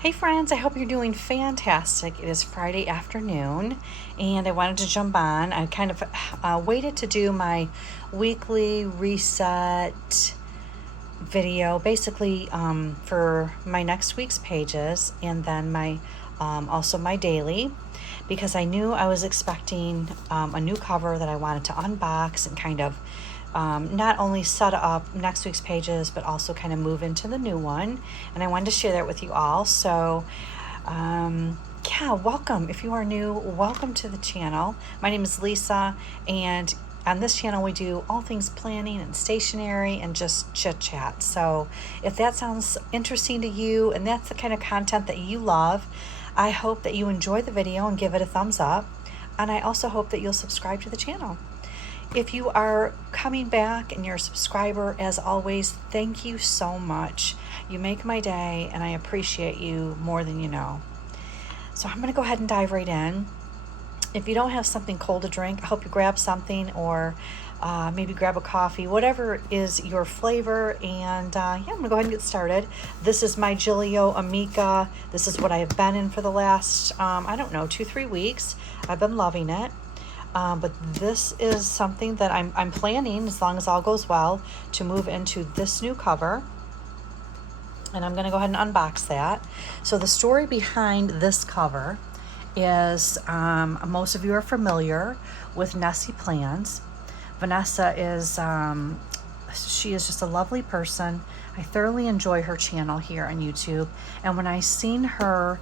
Hey friends, I hope you're doing fantastic. It is Friday afternoon and I wanted to jump on. I kind of waited to do my weekly reset video basically for my next week's pages, and then my also my daily, because I knew I was expecting a new cover that I wanted to unbox and kind of not only set up next week's pages but also kind of move into the new one, and I wanted to share that with you all. So yeah, welcome. If you are new, welcome to the channel. My name is Lisa, and on this channel we do all things planning and stationery and just chit chat. So if that sounds interesting to you and that's the kind of content that you love, I hope that you enjoy the video and give it a thumbs up, and I also hope that you'll subscribe to the channel. If you are coming back and you're a subscriber, as always, thank you so much. You make my day and I appreciate you more than you know. So I'm going to go ahead and dive right in. If you don't have something cold to drink, I hope you grab something, or maybe grab a coffee, whatever is your flavor. And yeah, I'm going to go ahead and get started. This is my Gillio Amica. This is what I have been in for the last, I don't know, 2-3 weeks. I've been loving it. But this is something that I'm planning, as long as all goes well, to move into this new cover. And I'm going to go ahead and unbox that. So the story behind this cover is, most of you are familiar with Nessie plans. Vanessa is, she is just a lovely person. I thoroughly enjoy her channel here on YouTube. And when I seen her,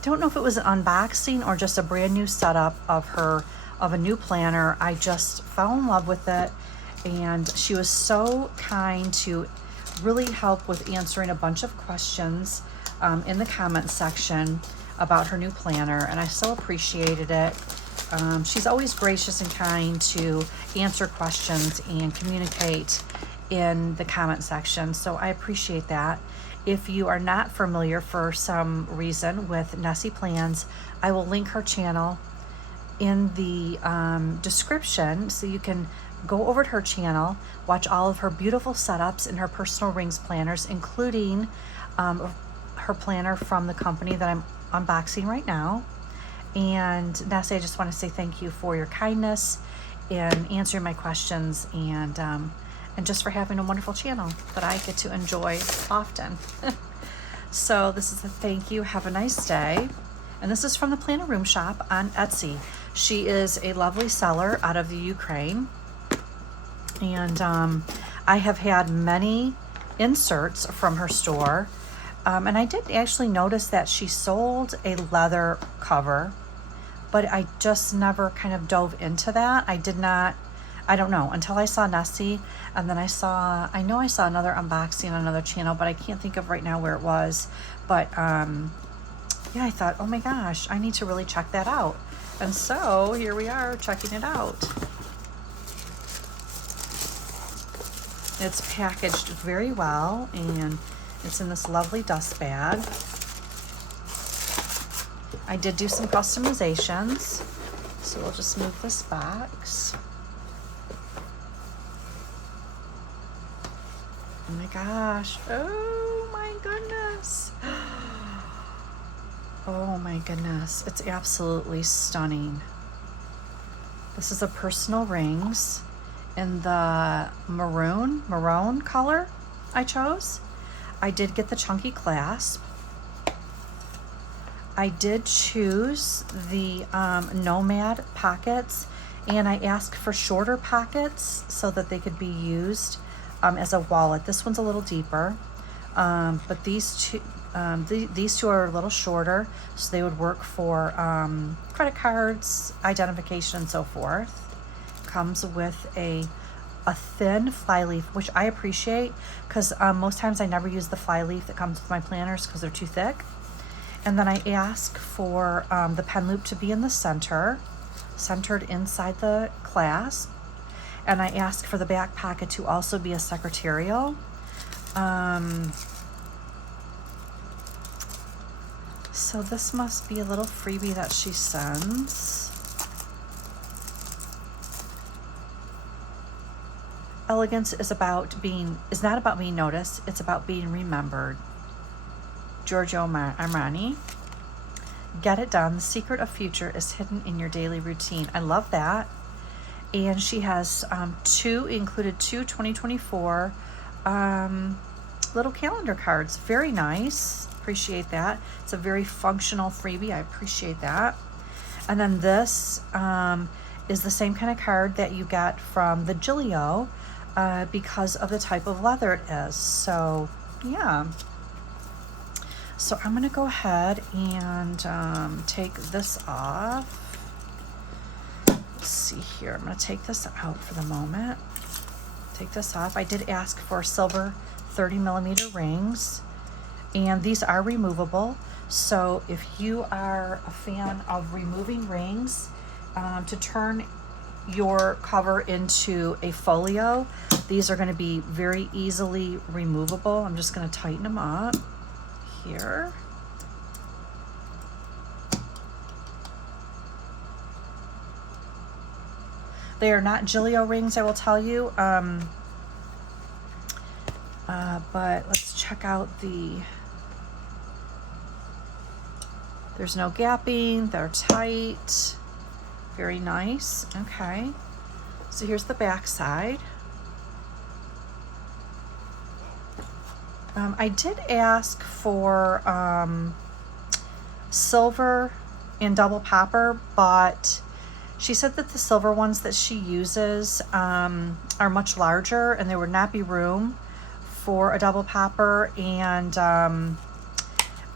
don't know if it was an unboxing or just a brand new setup of a new planner, I just fell in love with it. And she was so kind to really help with answering a bunch of questions in the comment section about her new planner, and I so appreciated it. She's always gracious and kind to answer questions and communicate in the comment section, so I appreciate that. If you are not familiar for some reason with Nessie Plans, I will link her channel in the description, so you can go over to her channel, watch all of her beautiful setups and her personal rings planners, including her planner from the company that I'm unboxing right now. And Nessie, I just want to say thank you for your kindness in answering my questions, and just for having a wonderful channel that I get to enjoy often. So this is a thank you. Have a nice day. And this is from the PlannerRoomShop on Etsy. She is a lovely seller out of the Ukraine. And I have had many inserts from her store. And I did actually notice that she sold a leather cover, but I just never kind of dove into that. I don't know, until I saw Nessie, and then I know I saw another unboxing on another channel, but I can't think of right now where it was. But yeah, I thought, oh my gosh, I need to really check that out. And so here we are checking it out. It's packaged very well, and it's in this lovely dust bag. I did do some customizations, so we'll just move this box. Oh my gosh. Oh my goodness. Oh my goodness. It's absolutely stunning. This is a personal rings in the maroon color I chose. I did get the chunky clasp. I did choose the Nomad pockets, and I asked for shorter pockets so that they could be used as a wallet. This one's a little deeper, but these two are a little shorter, so they would work for credit cards, identification, and so forth. Comes with a thin fly leaf, which I appreciate, because most times I never use the fly leaf that comes with my planners because they're too thick. And then I ask for the pen loop to be in the center, centered inside the clasp. And I ask for the back pocket to also be a secretarial. So this must be a little freebie that she sends. Elegance is not about being noticed, it's about being remembered. Giorgio Armani. Get it done. The secret of future is hidden in your daily routine. I love that. And she has included two 2024 little calendar cards. Very nice. Appreciate that. It's a very functional freebie. I appreciate that. And then this is the same kind of card that you got from the Gilio because of the type of leather it is. So yeah. So I'm gonna go ahead and take this off. Let's see here. I'm gonna take this out for the moment. Take this off. I did ask for silver 30mm rings, and these are removable. So if you are a fan of removing rings to turn your cover into a folio, these are going to be very easily removable. I'm just going to tighten them up here. They are not Gilio rings, I will tell you. But let's check out there's no gapping, they're tight, very nice. Okay, so here's the back side. I did ask for silver and double popper, but she said that the silver ones that she uses are much larger and there would not be room for a double popper. And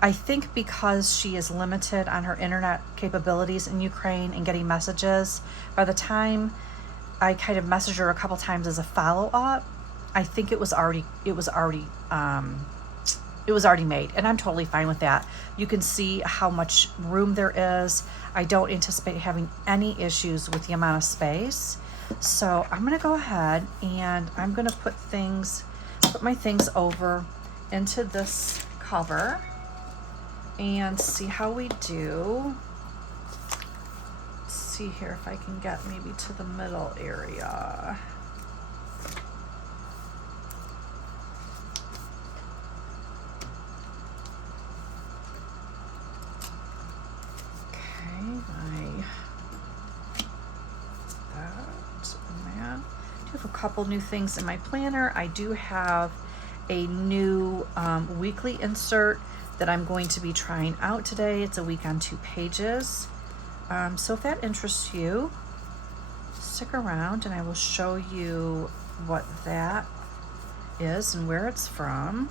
I think because she is limited on her internet capabilities in Ukraine and getting messages, by the time I kind of messaged her a couple times as a follow-up, I think it was already made, and I'm totally fine with that. You can see how much room there is. I don't anticipate having any issues with the amount of space. So I'm gonna go ahead and I'm gonna put my things over into this cover and see how we do. Let's see here if I can get maybe to the middle area. Couple new things in my planner. I do have a new weekly insert that I'm going to be trying out today. It's a week on 2 pages. So if that interests you, stick around and I will show you what that is and where it's from.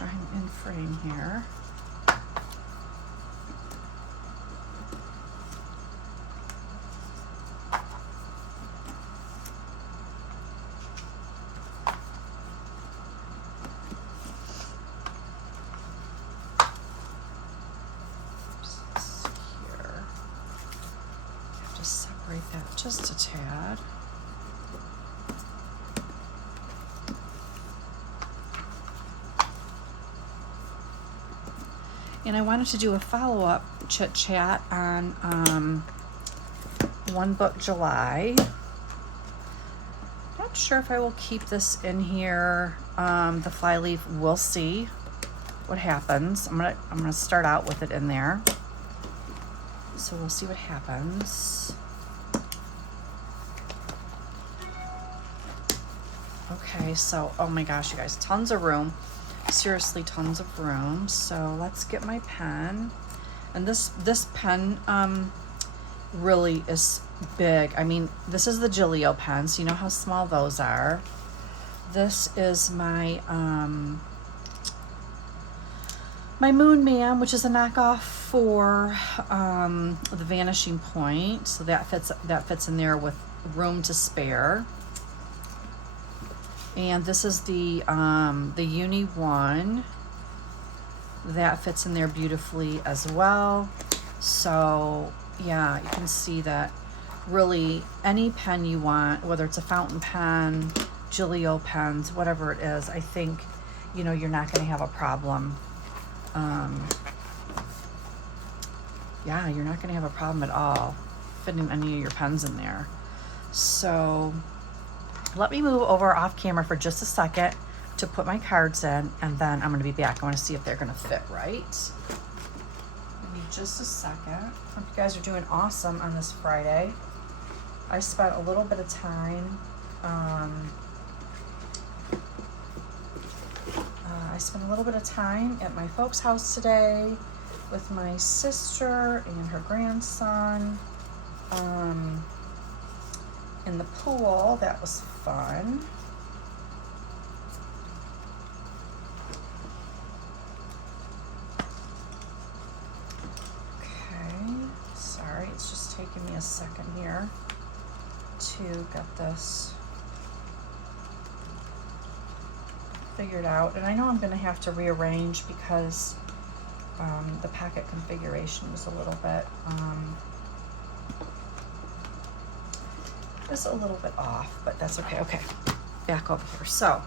I'm in frame here. Just separate that just a tad. And I wanted to do a follow-up chit-chat on One Book July. Not sure if I will keep this in here. The flyleaf, we'll see what happens. I'm gonna start out with it in there. So we'll see what happens. Okay, so oh my gosh, you guys, tons of room. Seriously, tons of room. So let's get my pen, and this pen really is big. I mean, this is the Gilio pen, so you know how small those are. This is my my Moon Man, which is a knockoff for the Vanishing Point, so that fits in there with room to spare. And this is the Uni one that fits in there beautifully as well. So yeah, you can see that really any pen you want, whether it's a fountain pen, Gillio pens, whatever it is, I think, you know, you're not going to have a problem. Yeah, you're not going to have a problem at all fitting any of your pens in there. So let me move over off camera for just a second to put my cards in, and then I'm going to be back. I want to see if they're going to fit right. Give me just a second. Hope you guys are doing awesome on this Friday. I spent a little bit of time at my folks' house today with my sister and her grandson in the pool. That was fun. Okay, sorry, it's just taking me a second here to get this figured out. And I know I'm going to have to rearrange because the packet configuration was a little bit off, but that's okay. Okay, back over here. So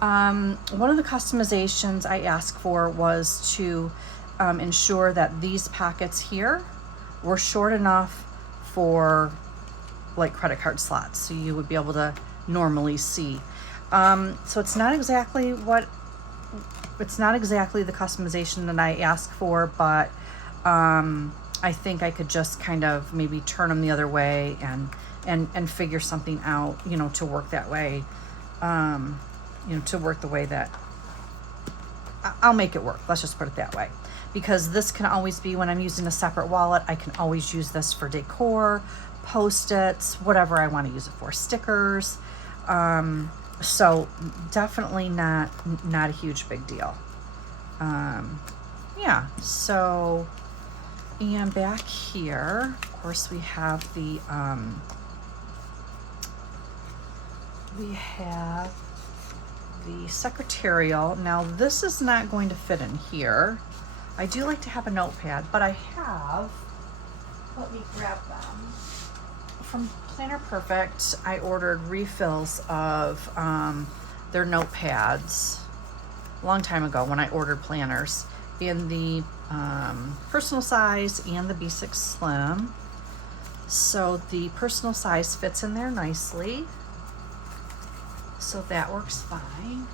one of the customizations I asked for was to ensure that these packets here were short enough for like credit card slots, so you would be able to normally see. So it's not exactly the customization that I asked for, but I think I could just kind of maybe turn them the other way and figure something out, you know, to work that way, you know, to work the way that I'll make it work. Let's just put it that way, because this can always be, when I'm using a separate wallet, I can always use this for decor, Post-its, whatever I want to use it for, stickers. So definitely not a huge big deal. Yeah, so, and back here, of course, we have the secretarial. Now this is not going to fit in here. I do like to have a notepad, but I have, let me grab them. From Planner Perfect, I ordered refills of their notepads a long time ago when I ordered planners in the personal size and the B6 Slim. So the personal size fits in there nicely. So that works fine.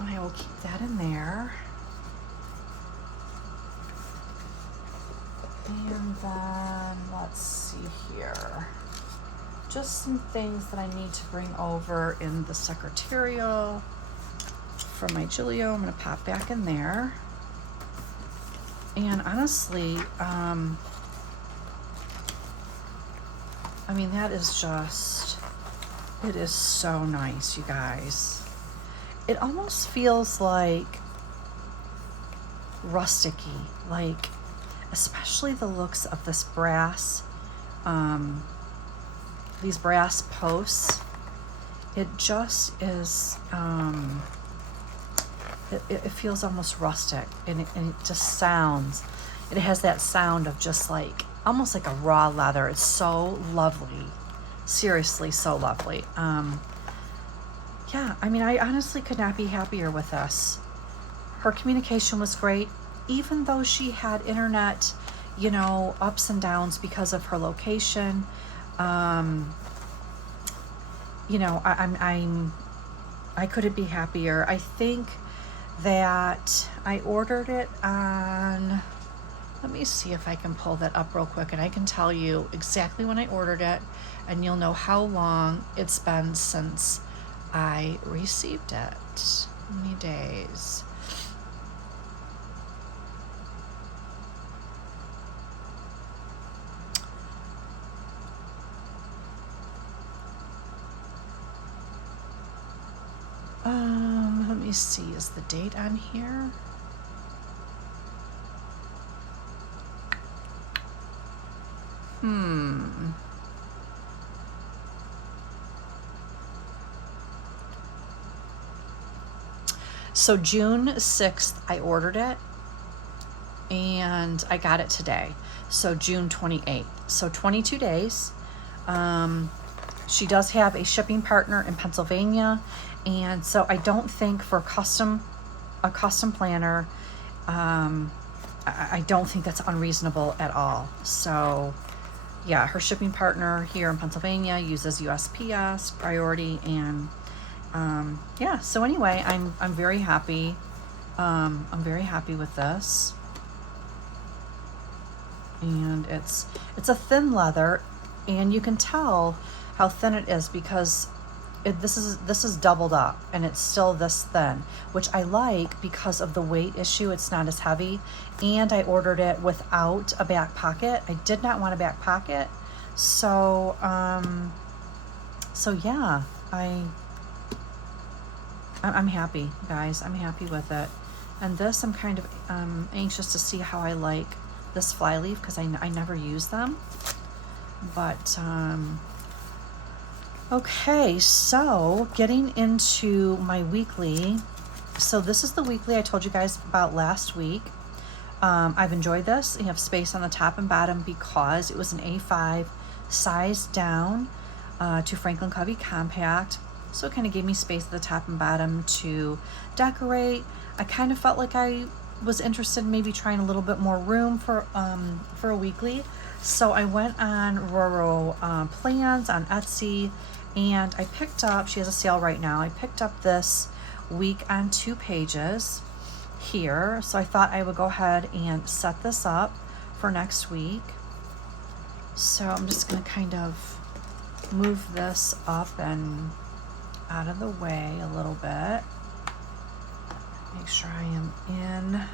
I will keep that in there. And then let's see here. Just some things that I need to bring over in the secretarial from my Gillio. I'm going to pop back in there. And honestly, I mean, that is just, it is so nice, you guys. It almost feels like rusticy, like, especially the looks of this brass, these brass posts. It just is, it feels almost rustic, and it just sounds, it has that sound of just like, almost like a raw leather. It's so lovely, seriously, so lovely. Yeah, I mean, I honestly could not be happier with this. Her communication was great, even though she had internet, you know, ups and downs because of her location. You know, I couldn't be happier. I think that I ordered it on, let me see if I can pull that up real quick, and I can tell you exactly when I ordered it, and you'll know how long it's been since I received it. How many days? Let me see, is the date on here? So June 6th, I ordered it. and I got it today. So June 28th. So 22 days. She does have a shipping partner in Pennsylvania. And so I don't think for a custom planner, I don't think that's unreasonable at all. So yeah, her shipping partner here in Pennsylvania uses USPS priority, and yeah, so anyway, I'm very happy. I'm very happy with this. And it's a thin leather, and you can tell how thin it is because this is doubled up, and it's still this thin, which I like because of the weight issue. It's not as heavy, and I ordered it without a back pocket. I did not want a back pocket, so so yeah, I'm happy, guys. I'm happy with it. And this, I'm kind of anxious to see how I like this fly leaf, because I never use them. But okay, so getting into my weekly. So this is the weekly I told you guys about last week. I've enjoyed this. You have space on the top and bottom because it was an A5 size down to Franklin Covey Compact. So it kind of gave me space at the top and bottom to decorate. I kind of felt like I was interested in maybe trying a little bit more room for a weekly. So I went on Rhoro plans on Etsy, and I picked up, she has a sale right now, I picked up this week on 2 pages here. So I thought I would go ahead and set this up for next week. So I'm just going to kind of move this up and out of the way a little bit. Make sure I am in. Let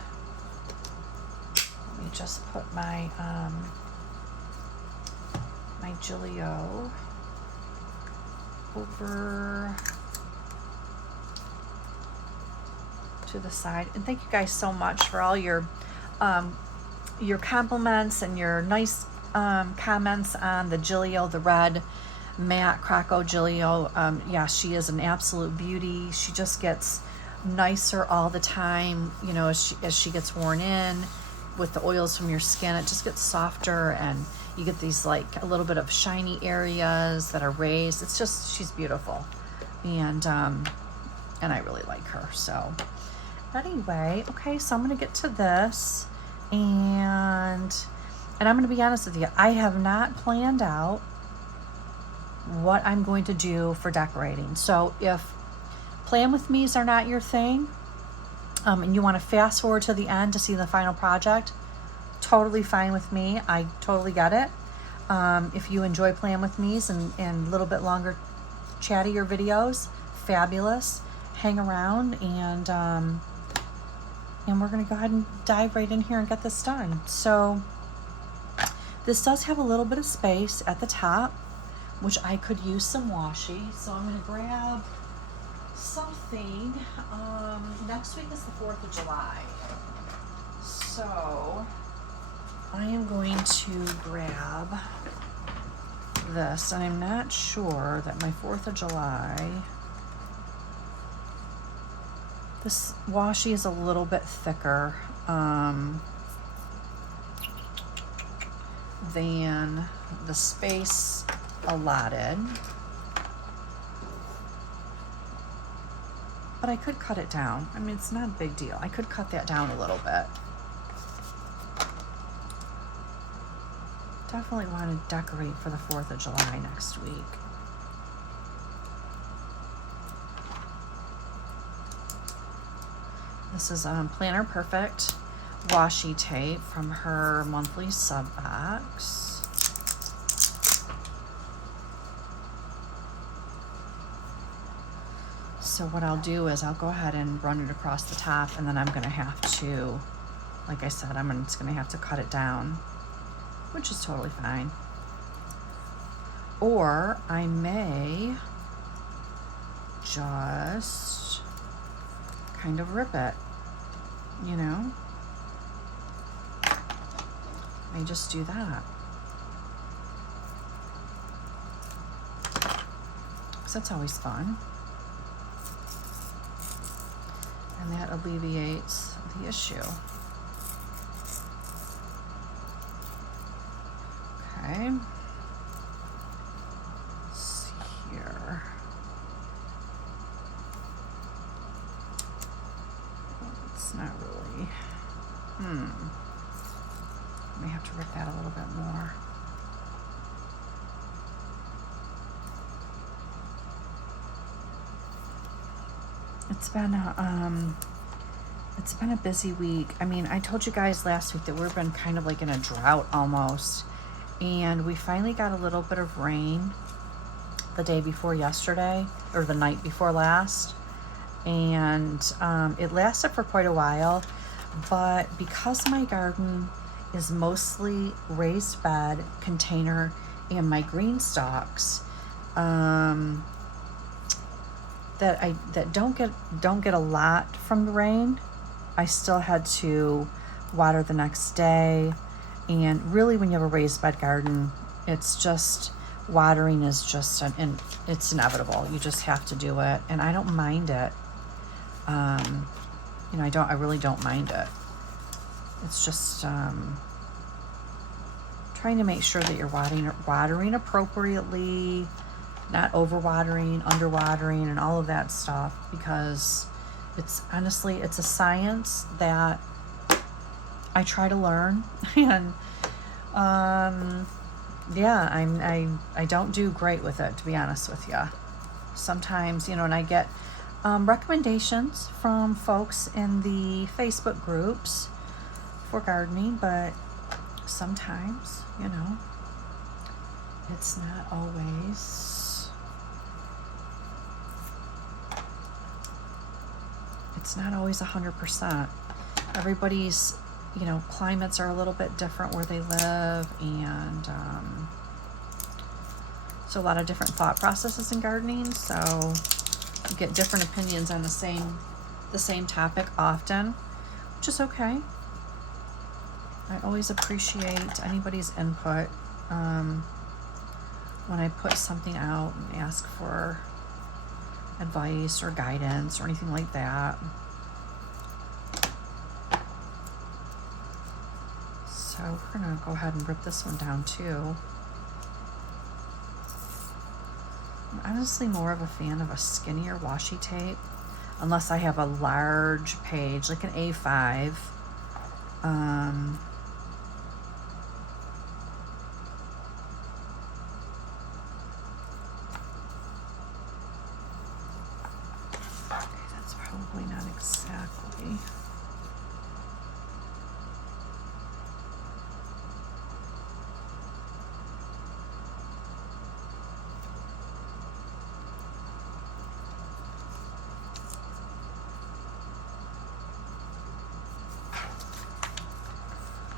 me just put my my Gillio over to the side. And thank you guys so much for all your compliments and your nice comments on the Gillio, the red matte Croco Gillio. Yeah, she is an absolute beauty. She just gets nicer all the time, you know, as she gets worn in with the oils from your skin. It just gets softer, and you get these like a little bit of shiny areas that are raised. It's just, she's beautiful, and I really like her. So anyway, okay, so I'm gonna get to this, and I'm gonna be honest with you, I have not planned out what I'm going to do for decorating. So if plan with me's are not your thing, and you want to fast forward to the end to see the final project, totally fine with me. I totally get it. If you enjoy plan with me's and a little bit longer chattier videos, fabulous. Hang around, and we're going to go ahead and dive right in here and get this done. So this does have a little bit of space at the top, which I could use some washi. So I'm going to grab something. Next week is the 4th of July. So I am going to grab this, and I'm not sure that my 4th of July, this washi is a little bit thicker than the space allotted. But I could cut it down. I mean, it's not a big deal. I could cut that down a little bit. Definitely want to decorate for the 4th of July next week. This is Planner Perfect washi tape from her monthly sub box. So what I'll do is I'll go ahead and run it across the top, and then I'm going to have to, like I said, I'm just going to have to cut it down, which is totally fine. Or I may just kind of rip it, you know? I may just do that. Because that's always fun. And that alleviates the issue. Okay. Let's see here. It's not really. May have to rip that a little bit more. It's been a busy week. I mean, I told you guys last week that we've been kind of like in a drought almost, and we finally got a little bit of rain the day before yesterday, or the night before last, and it lasted for quite a while. But because my garden is mostly raised bed, container, and my green stalks, that don't get a lot from the rain, I still had to water the next day. And really, when you have a raised bed garden, it's just watering is just it's inevitable. You just have to do it, and I don't mind it. You know, I really don't mind it. It's just trying to make sure that you're watering appropriately, not overwatering, underwatering, and all of that stuff, because it's honestly, it's a science that I try to learn. And yeah, I don't do great with it, to be honest with you. Sometimes, you know, and I get recommendations from folks in the Facebook groups for gardening, but sometimes, you know, it's not always 100%. Everybody's, you know, climates are a little bit different where they live, and so a lot of different thought processes in gardening, so you get different opinions on the same topic often, which is okay. I always appreciate anybody's input when I put something out and ask for advice or guidance or anything like that. So we're gonna go ahead and rip this one down too. I'm honestly more of a fan of a skinnier washi tape, unless I have a large page, like an A5. That's probably not exactly.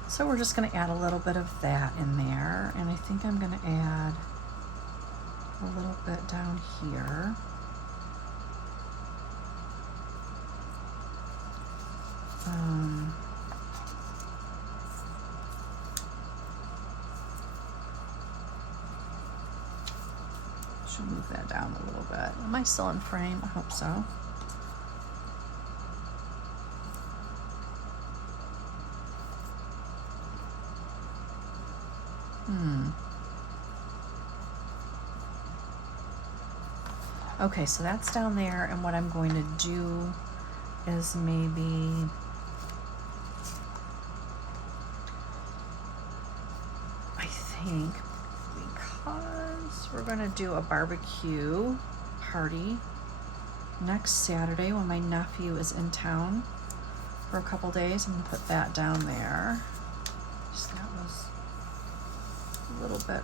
So we're just going to add a little bit of that in there, and I think I'm going to add a little bit down here. Should move that down a little bit. Am I still in frame? I hope so. Okay, so that's down there, and what I'm going to do is maybe I think, because we're going to do a barbecue party next Saturday when my nephew is in town for a couple days, I'm going to put that down there. So that was a little bit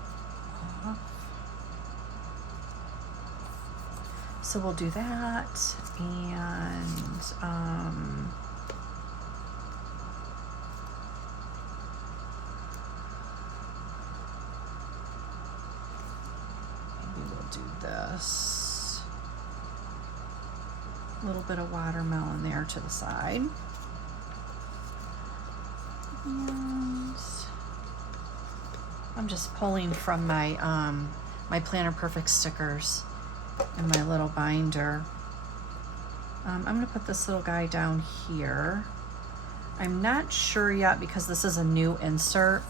off. So we'll do that, and maybe we'll do this. A little bit of watermelon there to the side. And I'm just pulling from my my Planner Perfect stickers in my little binder. I'm going to put this little guy down here. I'm not sure yet, because this is a new insert.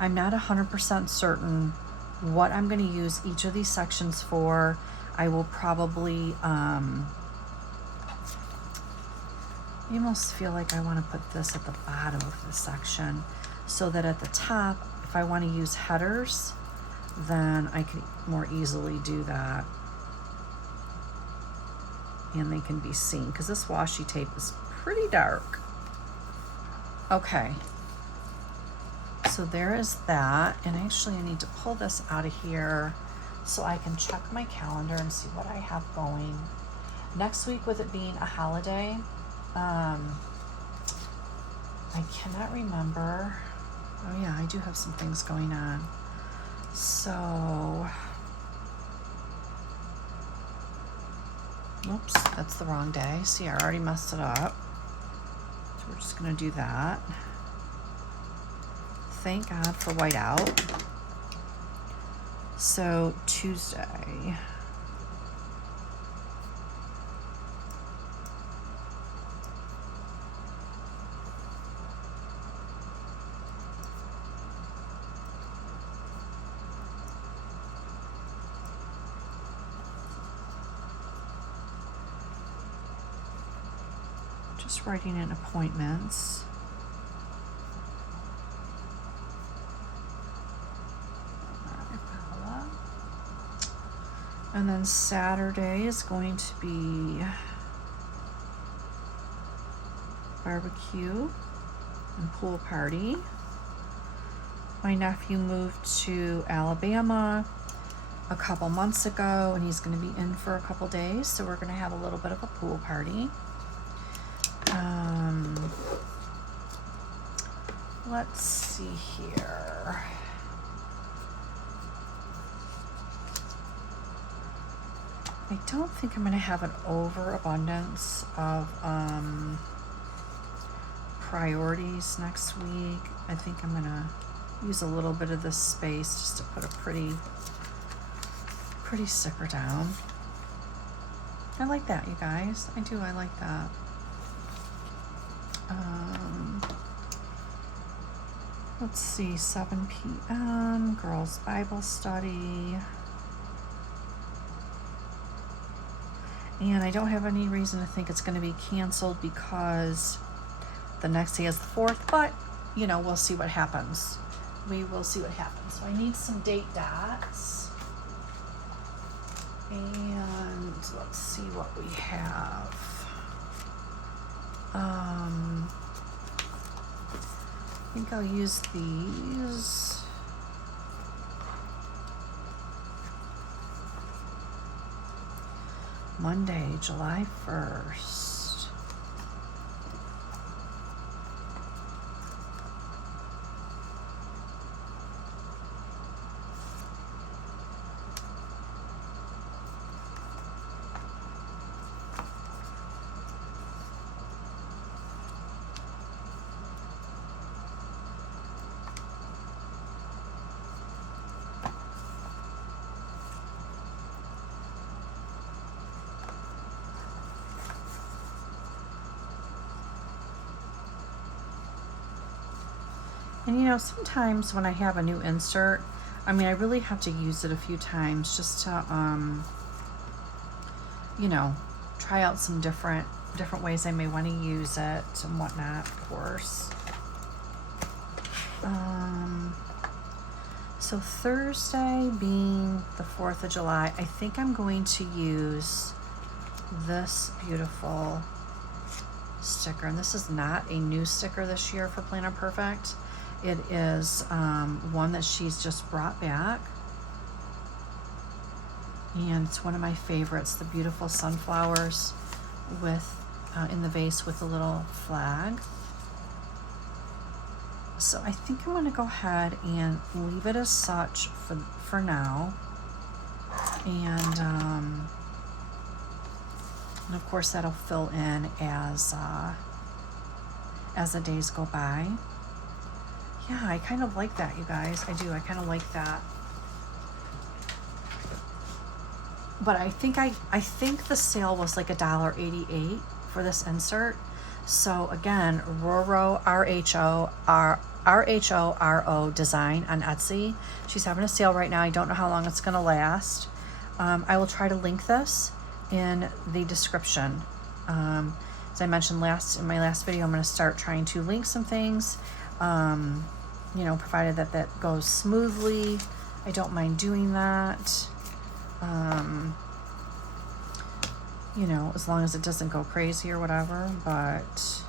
I'm not 100% certain what I'm going to use each of these sections for. I will probably, I almost feel like I want to put this at the bottom of the section so that at the top, if I want to use headers, then I can more easily do that. And they can be seen because this washi tape is pretty dark. Okay. So there is that. And actually I need to pull this out of here so I can check my calendar and see what I have going. Next week, with it being a holiday, I cannot remember. Oh yeah, I do have some things going on. So, oops, that's the wrong day. See, I already messed it up. So we're just gonna do that. Thank God for whiteout. So Tuesday. Just writing in appointments. And then Saturday is going to be barbecue and pool party. My nephew moved to Alabama a couple months ago and he's going to be in for a couple days, so we're going to have a little bit of a pool party. Let's see here. I don't think I'm going to have an overabundance of priorities next week. I think I'm going to use a little bit of this space just to put a pretty sticker down. I like that, you guys. I do. I like that. Let's see, 7 p.m. Girls Bible Study. And I don't have any reason to think it's going to be canceled because the next day is the 4th, but, you know, we'll see what happens. We will see what happens. So I need some date dots. And let's see what we have. I think I'll use these. Monday, July 1st. And you know, sometimes when I have a new insert, I mean, I really have to use it a few times just to, you know, try out some different ways I may want to use it and whatnot, of course. So Thursday being the 4th of July, I think I'm going to use this beautiful sticker. And this is not a new sticker this year for Planner Perfect. It is one that she's just brought back. And it's one of my favorites, the beautiful sunflowers with in the vase with a little flag. So I think I'm going to go ahead and leave it as such for now. And of course that'll fill in as the days go by. Yeah, I kind of like that, you guys. I do. I kind of like that. But I think the sale was like $1.88 for this insert. So again, Rhoro, Rhoro Design on Etsy. She's having a sale right now. I don't know how long it's going to last. I will try to link this in the description. As I mentioned in my last video, I'm going to start trying to link some things, you know, provided that that goes smoothly. I don't mind doing that. You know, as long as it doesn't go crazy or whatever. But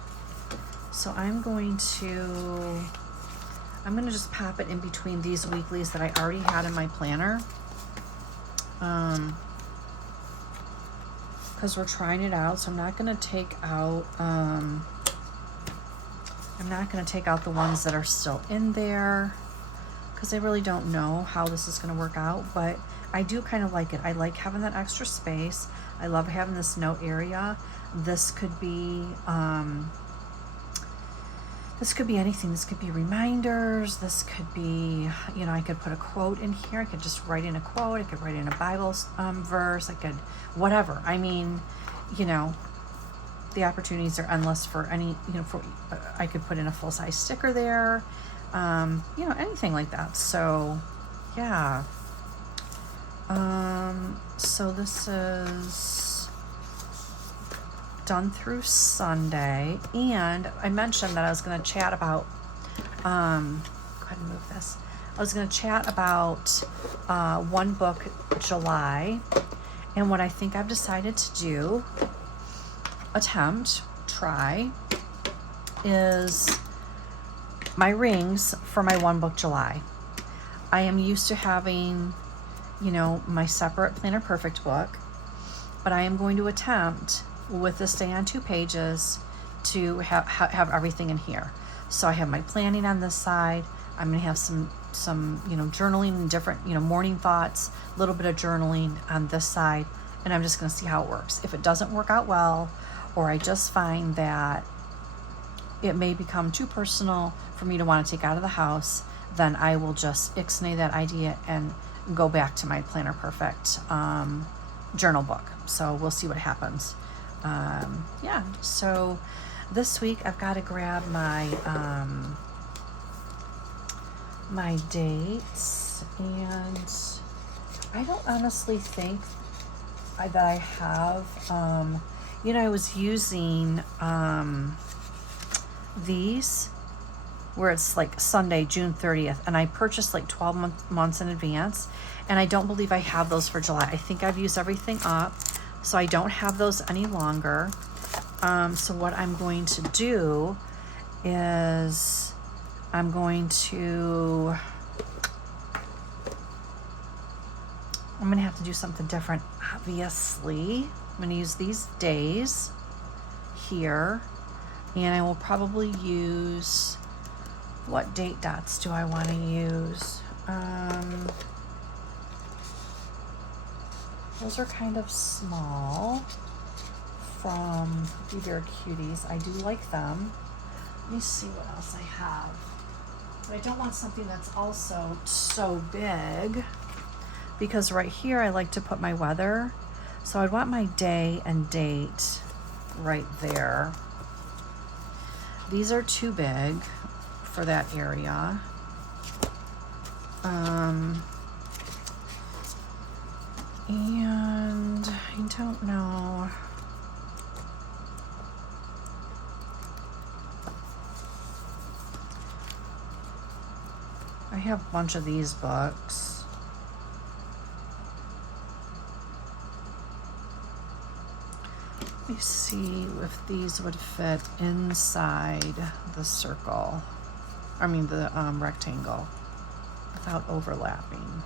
so I'm going to just pop it in between these weeklies that I already had in my planner. Because we're trying it out, so I'm not going to take out the ones that are still in there, because I really don't know how this is going to work out, but I do kind of like it. I like having that extra space. I love having this note area. This could be anything. This could be reminders. This could be, you know, I could put a quote in here. I could just write in a quote. I could write in a Bible verse. I could, whatever. I mean, you know, the opportunities are endless for any, you know, I could put in a full-size sticker there, you know, anything like that. So, yeah. So this is done through Sunday, and I mentioned that I was going to chat about, go ahead and move this. I was going to chat about one book July, and what I think I've decided to do, try, is my rings for my one book July. I am used to having, you know, my separate Planner Perfect book, but I am going to attempt with this day on 2 pages to have everything in here. So I have my planning on this side. I'm going to have some you know, journaling and different, you know, morning thoughts, a little bit of journaling on this side, and I'm just going to see how it works. If it doesn't work out well, or I just find that it may become too personal for me to want to take out of the house, then I will just ixnay that idea and go back to my Planner Perfect journal book. So we'll see what happens. Yeah, so this week I've got to grab my my dates, and I don't honestly think that I have, you know, I was using these where it's like Sunday, June 30th, and I purchased like 12 months in advance, and I don't believe I have those for July. I think I've used everything up, so I don't have those any longer. So what I'm going to do is I'm going to have to do something different, obviously. I'm going to use these days here, and I will probably use, what date dots do I want to use? Those are kind of small from Bear Cuties. I do like them. Let me see what else I have. But I don't want something that's also so big, because right here I like to put my weather. So I'd want my day and date right there. These are too big for that area. And I don't know. I have a bunch of these books. Let me see if these would fit inside the circle. I mean the rectangle without overlapping.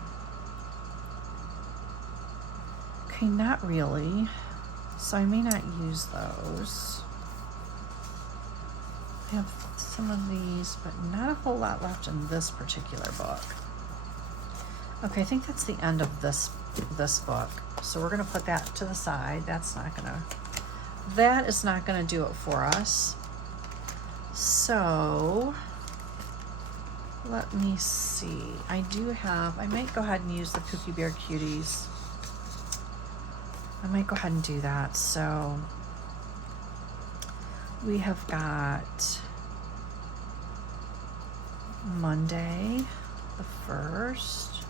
Okay, not really. So I may not use those. I have some of these, but not a whole lot left in this particular book. Okay, I think that's the end of this book. So we're gonna put that to the side. That is not gonna do it for us. So let me see. I might go ahead and use the Kooky Bear Cuties. I might go ahead and do that. So we have got Monday the 1st.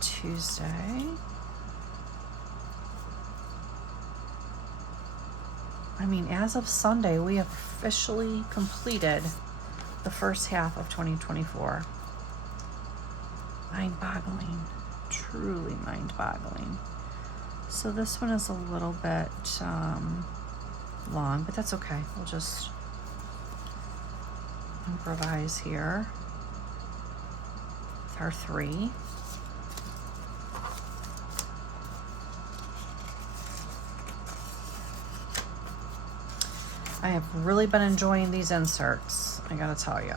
Tuesday. I mean, as of Sunday, we have officially completed the first half of 2024. Mind-boggling, truly mind-boggling. So this one is a little bit long, but that's okay. We'll just improvise here with our 3. I have really been enjoying these inserts, I gotta tell you.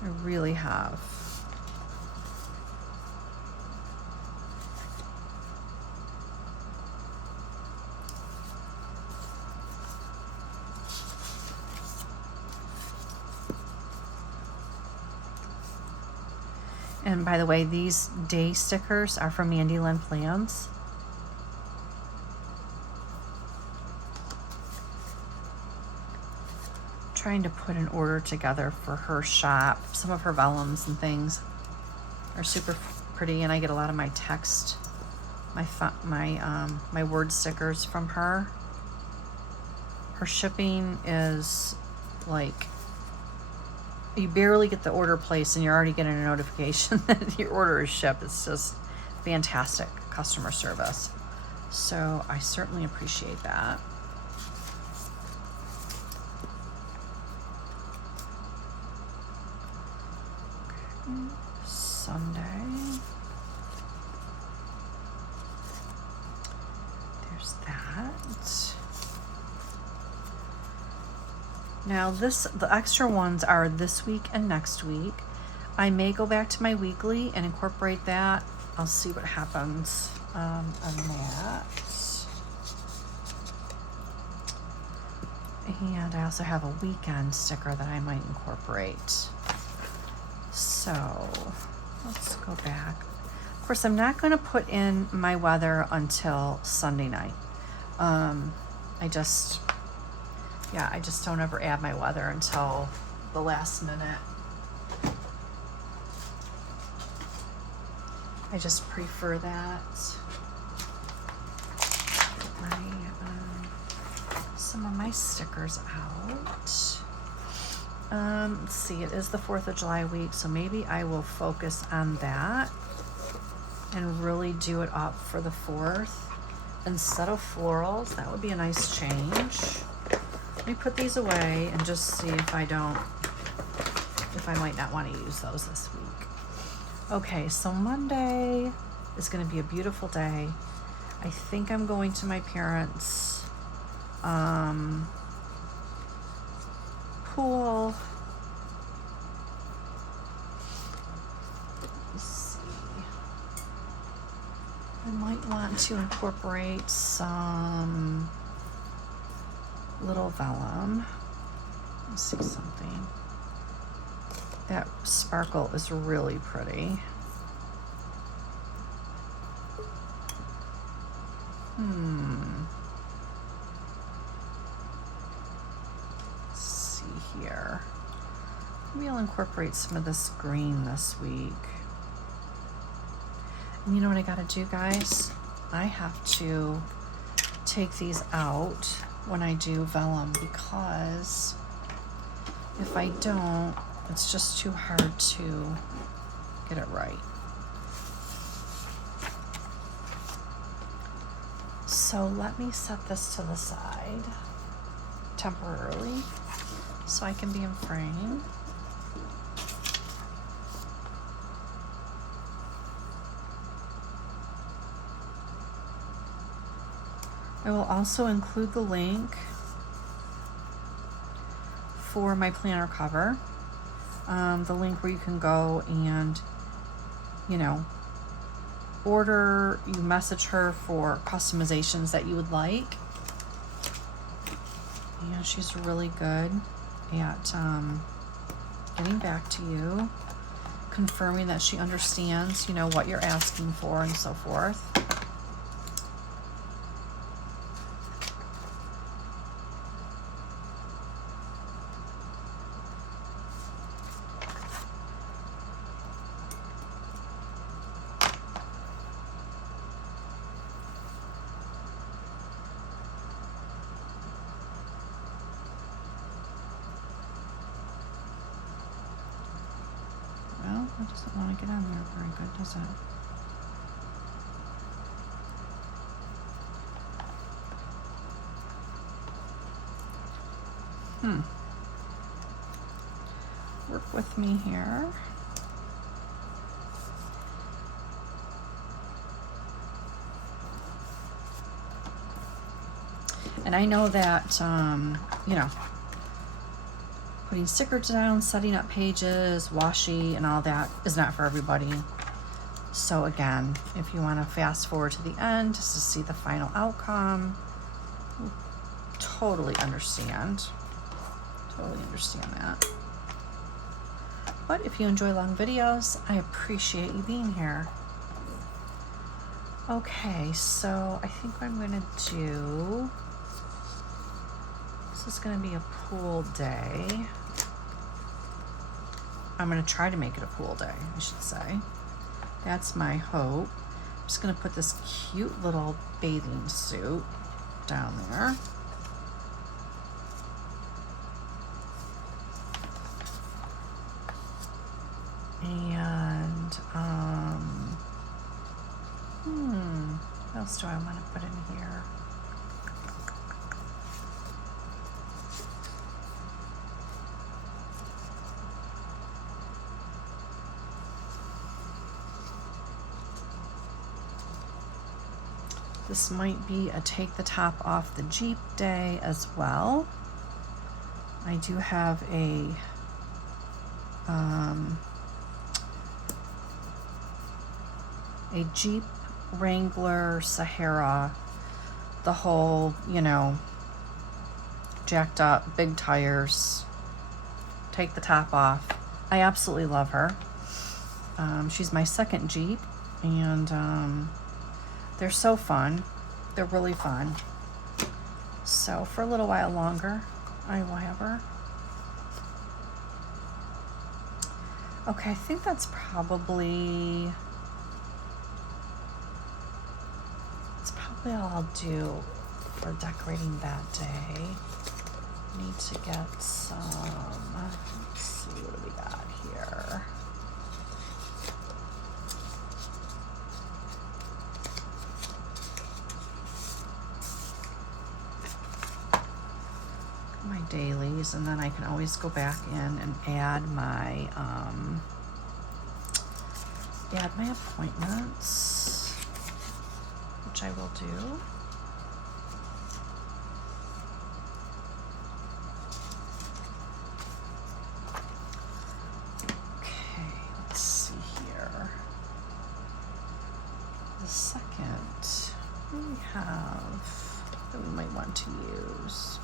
I really have. And by the way, these day stickers are from Mandy Lynn Plans. Trying to put an order together for her shop. Some of her vellums and things are super pretty, and I get a lot of my text, my word stickers from her. Her shipping is like, you barely get the order placed and you're already getting a notification that your order is shipped. It's just fantastic customer service. So I certainly appreciate that. Sunday. There's that. Now the extra ones are this week and next week. I may go back to my weekly and incorporate that. I'll see what happens on that. And I also have a weekend sticker that I might incorporate. So let's go back. Of course, I'm not going to put in my weather until Sunday night. I just don't ever add my weather until the last minute. I just prefer that. Some of my stickers out. Let's see, it is the 4th of July week, so maybe I will focus on that and really do it up for the 4th instead of florals. That would be a nice change. Let me put these away and just see if I might not want to use those this week. Okay, so Monday is going to be a beautiful day. I think I'm going to my parents' pool. Let's see. I might want to incorporate some little vellum. Let's see something. That sparkle is really pretty. Let's see here. Maybe I'll incorporate some of this green this week. And you know what I gotta do, guys? I have to take these out when I do vellum, because if I don't, it's just too hard to get it right. So let me set this to the side temporarily so I can be in frame. I will also include the link for my planner cover. The link where you can go and, order, you message her for customizations that you would like. And she's really good at getting back to you, confirming that she understands, you know, what you're asking for and so forth. Well, it doesn't want to get on there very good, does it? Work with me here. And I know that, you know, putting stickers down, setting up pages, washi, and all that is not for everybody. So again, if you want to fast forward to the end just to see the final outcome, totally understand. Totally understand that. But if you enjoy long videos, I appreciate you being here. Okay, so I think what I'm gonna do, this is gonna be a pool day. I'm gonna try to make it a pool day, I should say. That's my hope. I'm just gonna put this cute little bathing suit down there. And, what else do I want to put in here? This might be a take the top off the Jeep day as well. I do have a Jeep Wrangler Sahara, the whole, you know, jacked up, big tires, take the top off. I absolutely love her. She's my second Jeep, and they're so fun. They're really fun. So for a little while longer, I will have her. Okay, I think that's probably all I'll do for decorating that day. Need to get some, let's see, what do we got here? My dailies, and then I can always go back in and add my appointments, which I will do. Okay, let's see here. The second we have that we might want to use.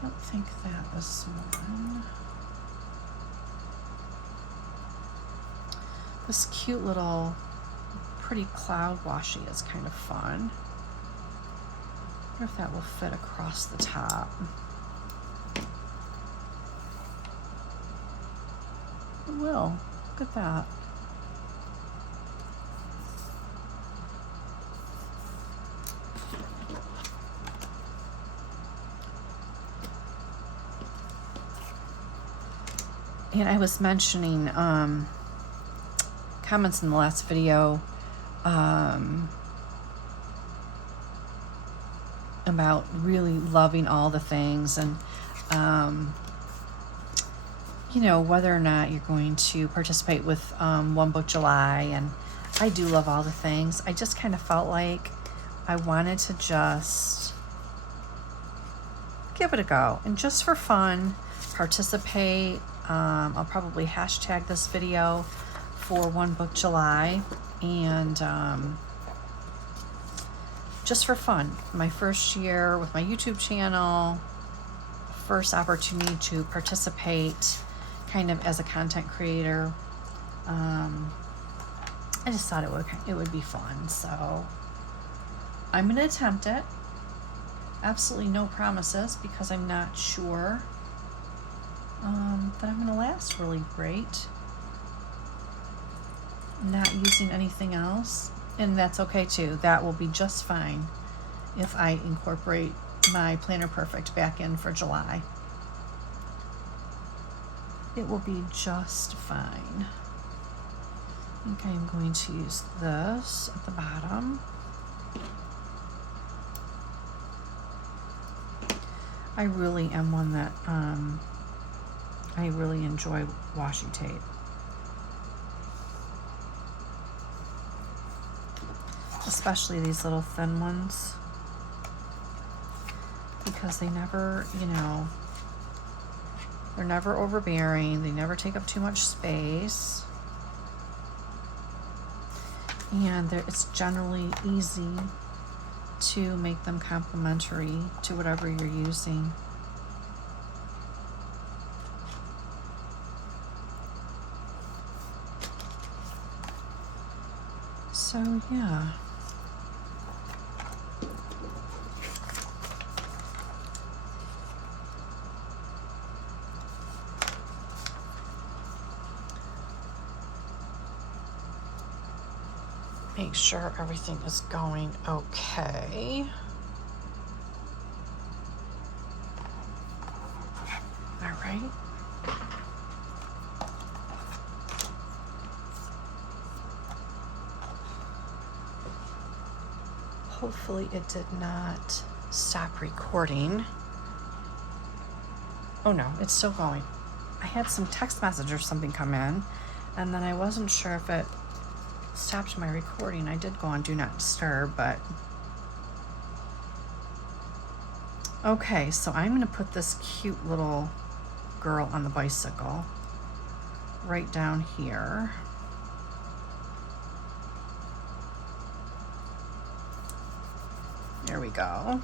I don't think that was one. This cute little pretty cloud washi is kind of fun. I wonder if that will fit across the top. It will. Look at that. And I was mentioning comments in the last video about really loving all the things, and you know, whether or not you're going to participate with One Book July. And I do love all the things. I just kind of felt like I wanted to just give it a go, and just for fun, participate. I'll probably hashtag this video for One Book July. and just for fun. My first year with my YouTube channel, first opportunity to participate kind of as a content creator. I just thought it would be fun, so I'm going to attempt it. Absolutely no promises, because I'm not sure that I'm going to last really great. Not using anything else, and that's okay too. That will be just fine if I incorporate my Planner Perfect back in for July. It will be just fine. I think I'm going to use this at the bottom. I really am one that I really enjoy washi tape. Especially these little thin ones, because they never, you know, they're never overbearing, they never take up too much space, and it's generally easy to make them complementary to whatever you're using. So yeah. Make sure everything is going okay. All right. Hopefully it did not stop recording. Oh no, it's still going. I had some text message or something come in, and then I wasn't sure if it stopped my recording. I did go on Do Not Disturb, but okay, so I'm going to put this cute little girl on the bicycle right down here. There we go.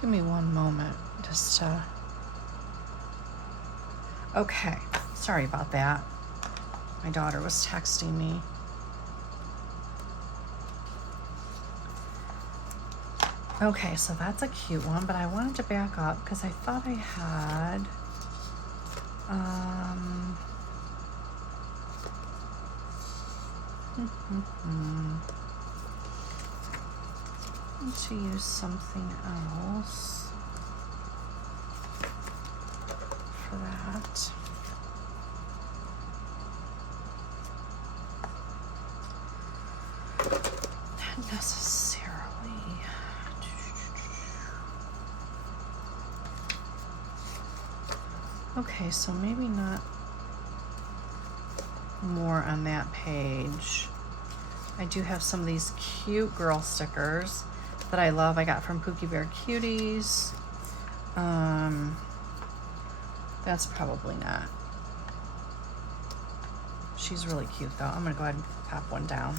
Give me one moment just to... Okay, sorry about that. My daughter was texting me. Okay, so that's a cute one, but I wanted to back up because I thought I had to use something else for that. Not necessarily. Okay, so maybe not more on that page. I do have some of these cute girl stickers that I love. I got from Pookie Bear Cuties. That's probably not. She's really cute though. I'm gonna go ahead and pop one down.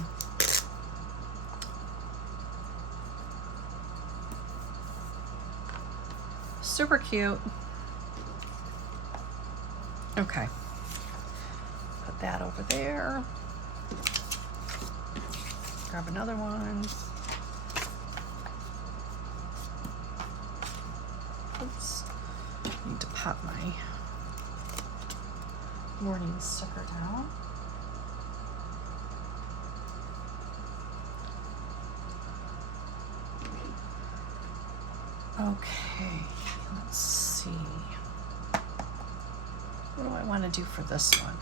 Super cute. Okay. Put that over there. Grab another one. Oops. Need to pop my warning sticker down. Okay, let's see. What do I want to do for this one?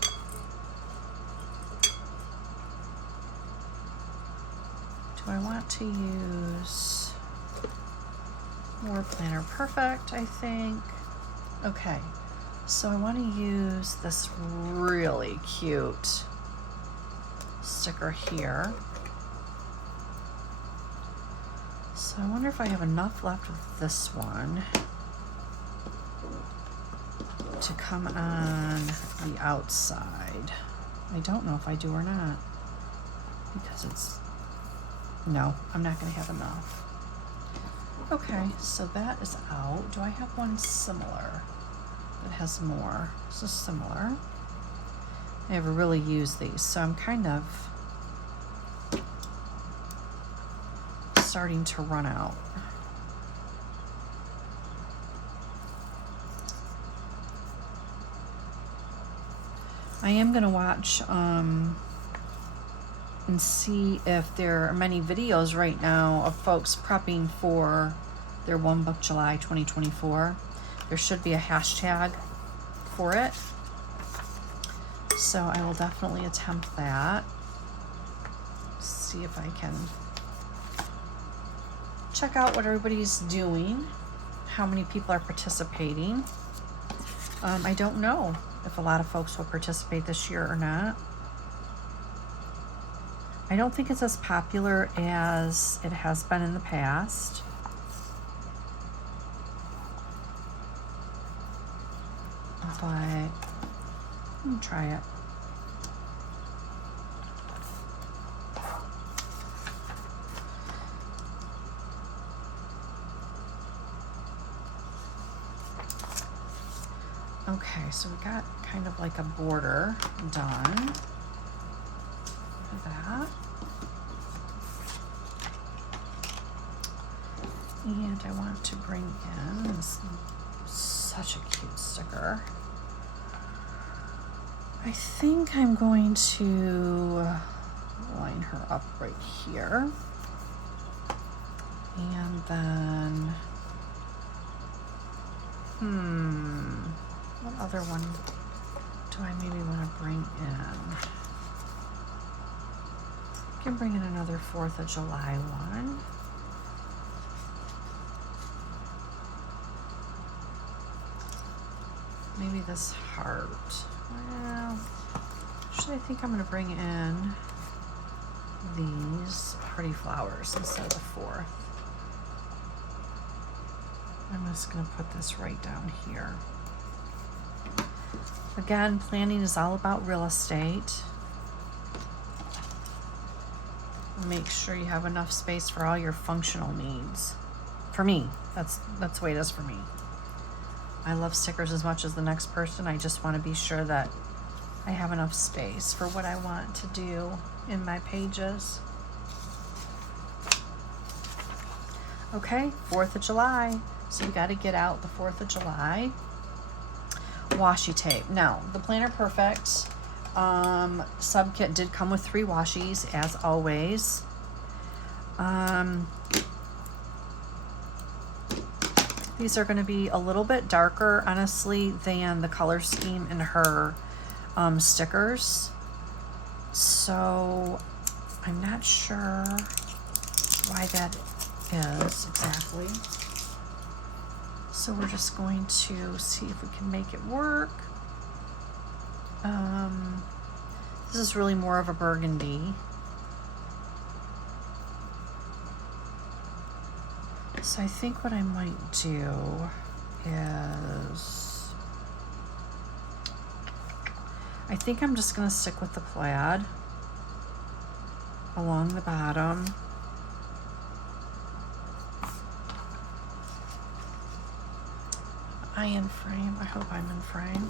Do I want to use more Planner Perfect, I think? Okay, so I want to use this really cute sticker here. So I wonder if I have enough left of this one. to come on the outside. I don't know if I do or not, because it's, no, I'm not going to have enough. Okay, so that is out. Do I have one similar that has more? This is similar. I never really used these, so I'm kind of starting to run out. I am going to watch and see if there are many videos right now of folks prepping for their One Book July 2024. There should be a hashtag for it. So I will definitely attempt that. See if I can check out what everybody's doing, how many people are participating. I don't know if a lot of folks will participate this year or not. I don't think it's as popular as it has been in the past. But I'm gonna try it. Okay, so we got kind of like a border done. Look at that. And I want to bring in this, such a cute sticker. I think I'm going to line her up right here. And then, what other one do I maybe want to bring in? I can bring in another 4th of July one. Maybe this heart. Well, actually I think I'm going to bring in these pretty flowers instead of the 4th. I'm just going to put this right down here. Again, planning is all about real estate. Make sure you have enough space for all your functional needs. For me, that's the way it is for me. I love stickers as much as the next person. I just want to be sure that I have enough space for what I want to do in my pages. Okay, 4th of July. So we got to get out the 4th of July washi tape. Now, the Planner Perfect sub kit did come with 3 washies, as always. These are going to be a little bit darker, honestly, than the color scheme in her stickers. So I'm not sure why that is exactly. So we're just going to see if we can make it work. This is really more of a burgundy. So I think what I might do is, I think I'm just going to stick with the plaid along the bottom. I in frame. I hope I'm in frame.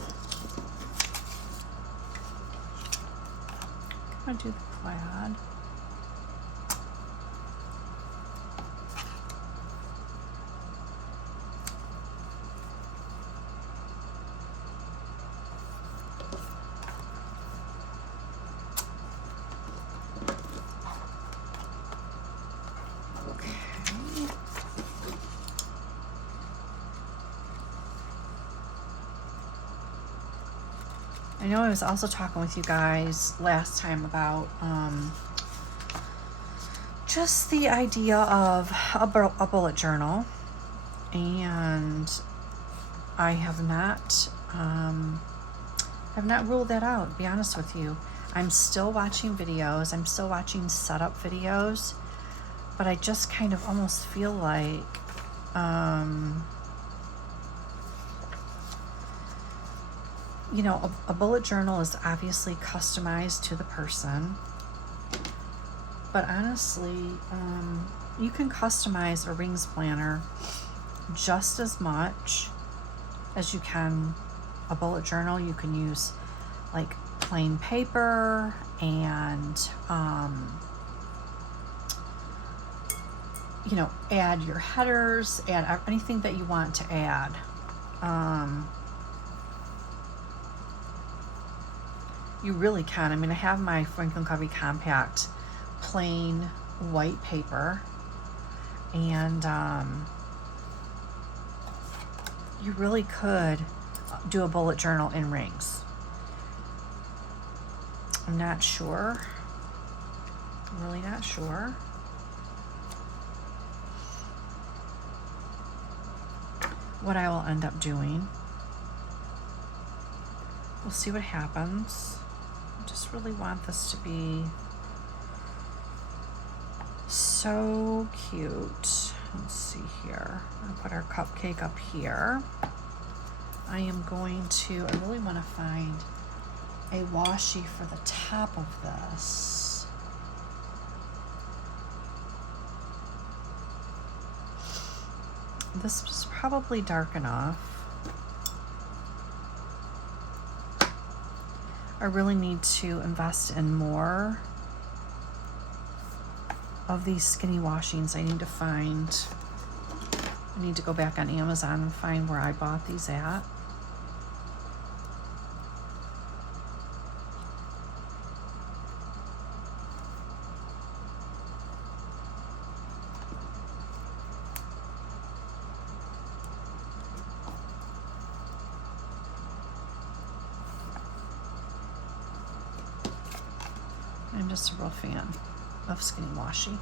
I'm going to do the plaid. I know I was also talking with you guys last time about just the idea of a bullet journal, and I have not ruled that out, to be honest with you. I'm still watching videos, I'm still watching setup videos, but I just kind of almost feel like you know, a bullet journal is obviously customized to the person, but honestly, you can customize a rings planner just as much as you can a bullet journal. You can use like plain paper and you know, add your headers, add anything that you want to add. You really can. I mean, I have my Franklin Covey Compact plain white paper, and you really could do a bullet journal in rings. I'm not sure. I'm really not sure. What I will end up doing. We'll see what happens. I just really want this to be so cute. Let's see here. I'm gonna put our cupcake up here. I am going to, I really want to find a washi for the top of this. This is probably dark enough. I really need to invest in more of these skinny washings. I need to go back on Amazon and find where I bought these at. I'm just a real fan of skinny washi.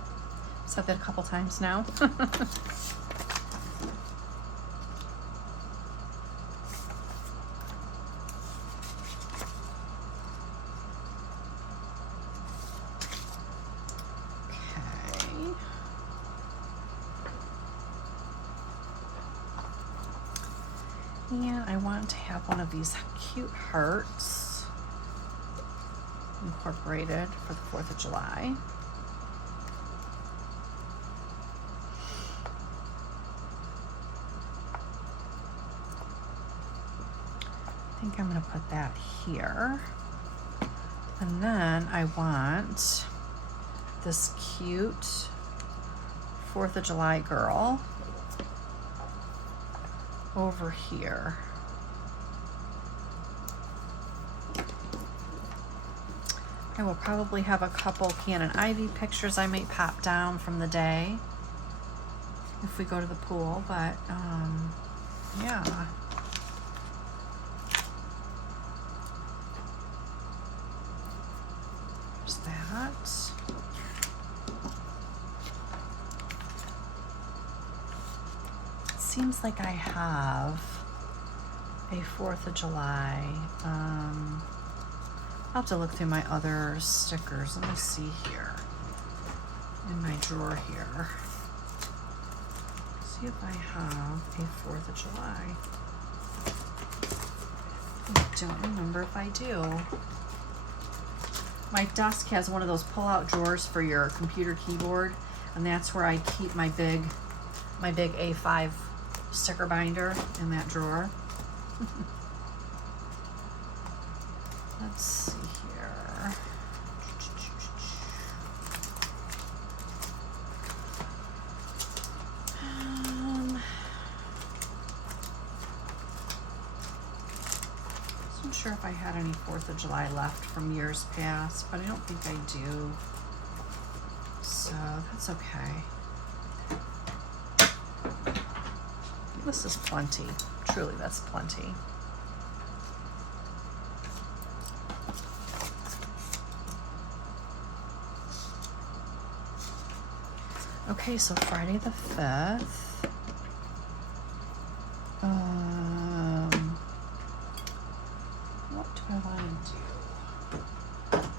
Said that a couple times now. And I want to have one of these cute hearts incorporated for the 4th of July. I think I'm going to put that here. And then I want this cute 4th of July girl over here. I will probably have a couple Cannon Ivy pictures I may pop down from the day if we go to the pool, but yeah. There's that. Seems like I have a 4th of July. I'll have to look through my other stickers. Let me see here in my drawer here. See if I have a 4th of July. I don't remember if I do. My desk has one of those pull-out drawers for your computer keyboard, and that's where I keep my big A5 sticker binder in that drawer. Let's see here. I'm not sure if I had any 4th of July left from years past, but I don't think I do. So that's okay. This is plenty. Truly, that's plenty. Okay, so Friday the 5th. What do I want to do?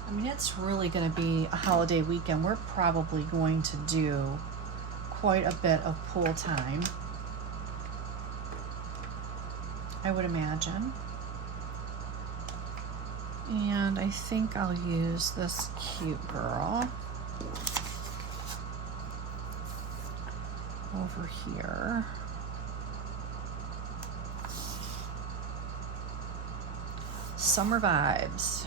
I mean, it's really going to be a holiday weekend. We're probably going to do quite a bit of pool time, I would imagine. And I think I'll use this cute girl over here. Summer vibes.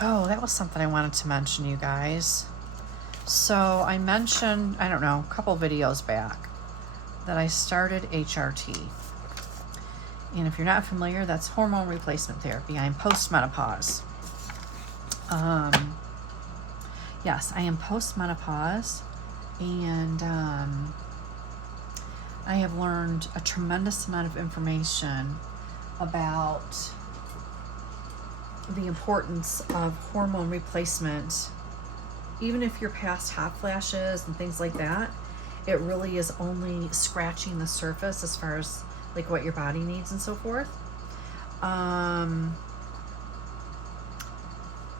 Oh, that was something I wanted to mention, you guys. So I mentioned, I don't know, a couple videos back that I started HRT. And if you're not familiar, that's hormone replacement therapy. I'm postmenopause. Yes, I am postmenopause, and I have learned a tremendous amount of information about the importance of hormone replacement. Even if you're past hot flashes and things like that, it really is only scratching the surface as far as like what your body needs and so forth.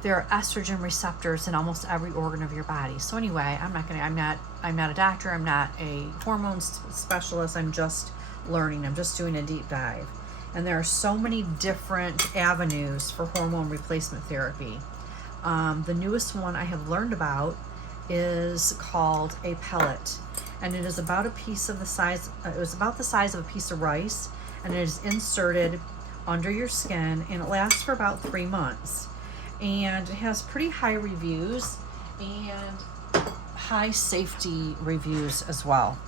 There are estrogen receptors in almost every organ of your body. So anyway, I'm not a doctor, I'm not a hormone specialist, I'm just learning, I'm just doing a deep dive. And there are so many different avenues for hormone replacement therapy. The newest one I have learned about is called a pellet. And it is about it was about the size of a piece of rice, and it is inserted under your skin, and it lasts for about 3 months. And it has pretty high reviews and high safety reviews as well.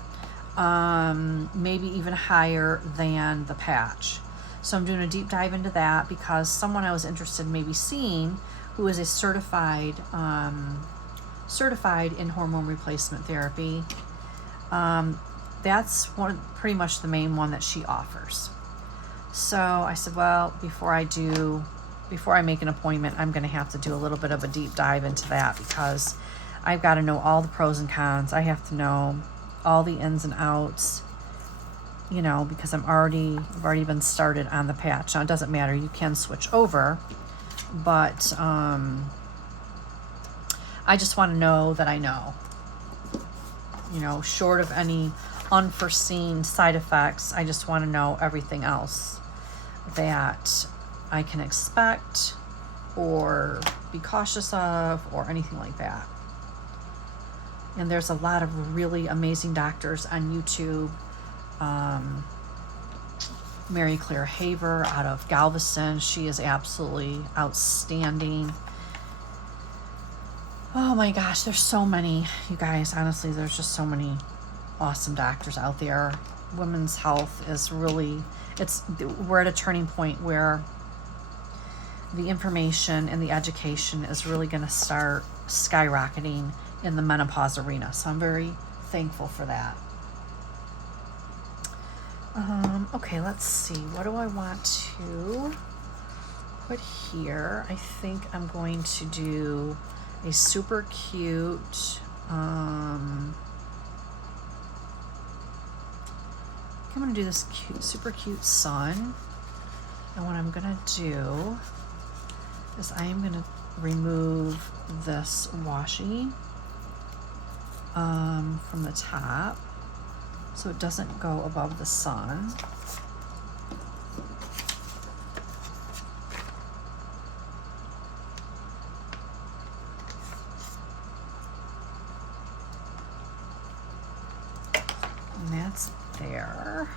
Maybe even higher than the patch. So I'm doing a deep dive into that because someone I was interested in maybe seeing who is a certified in hormone replacement therapy. That's pretty much the main one that she offers. So I said, well, before I make an appointment, I'm going to have to do a little bit of a deep dive into that because I've got to know all the pros and cons. I have to know all the ins and outs, you know, because I've already been started on the patch. Now it doesn't matter, you can switch over, but I just want to know that I know, you know, short of any unforeseen side effects. I just want to know everything else that I can expect or be cautious of or anything like that. And there's a lot of really amazing doctors on YouTube. Mary Claire Haver out of Galveston, she is absolutely outstanding. Oh my gosh, there's so many, you guys. Honestly, there's just so many awesome doctors out there. Women's health is really, we're at a turning point where the information and the education is really going to start skyrocketing in the menopause arena. So I'm very thankful for that. Okay, let's see. What do I want to put here? I think I'm going to do a super cute, I'm going to do this super cute sun. And what I'm going to do is I am going to remove this washi from the top so it doesn't go above the sun. And that's there.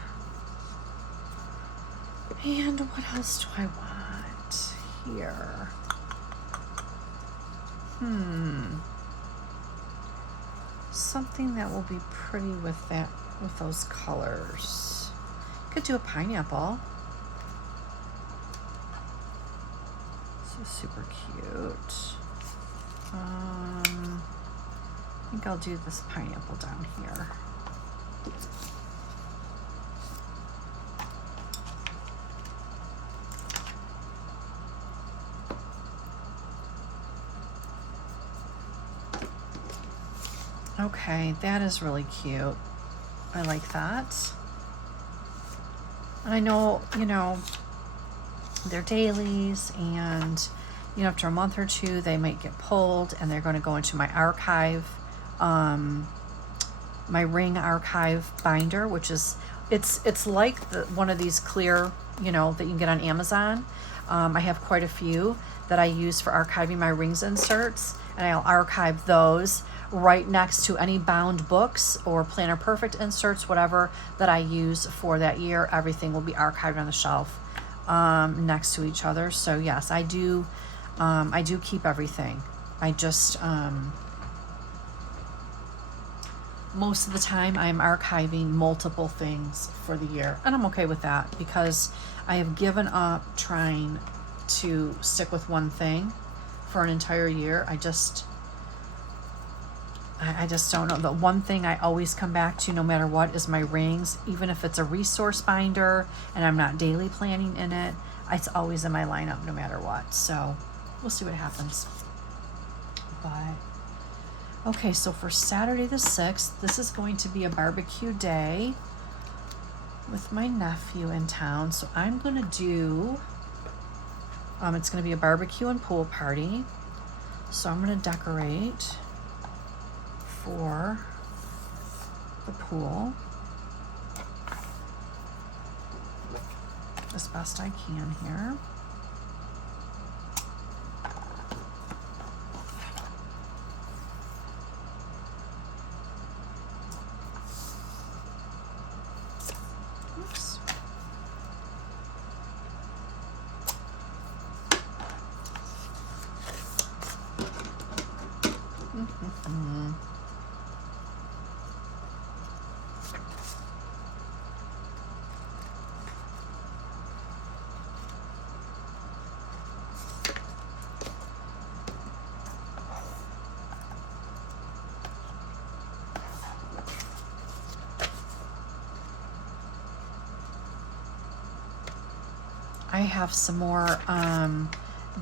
And what else do I want here? Something that will be pretty with those colors. Could do a pineapple. This is super cute. I think I'll do this pineapple down here. Okay, that is really cute. I like that. And I know, you know, they're dailies, and, you know, after a month or two, they might get pulled and they're going to go into my archive my ring archive binder, which is, it's like one of these clear, you know, that you can get on Amazon. I have quite a few that I use for archiving my rings inserts, and I'll archive those right next to any bound books or Planner Perfect inserts, whatever that I use for that year. Everything will be archived on the shelf next to each other. So yes, I do keep everything. I just most of the time I'm archiving multiple things for the year, and I'm okay with that because I have given up trying to stick with one thing for an entire year. I just don't know. The one thing I always come back to no matter what is my rings, even if it's a resource binder and I'm not daily planning in it, it's always in my lineup no matter what. So we'll see what happens. But okay, so for Saturday the 6th, this is going to be a barbecue day with my nephew in town. So I'm going to do, it's going to be a barbecue and pool party. So I'm going to decorate for the pool as best I can here. Oops. I have some more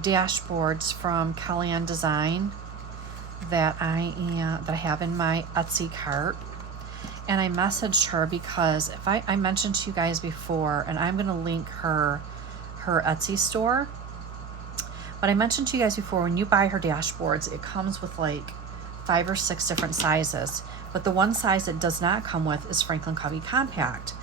dashboards from KelAnneDesigns that I have in my Etsy cart, and I messaged her because if I mentioned to you guys before, and I'm going to link her Etsy store, but I mentioned to you guys before, when you buy her dashboards, it comes with like 5 or 6 different sizes, but the one size it does not come with is Franklin Covey Compact.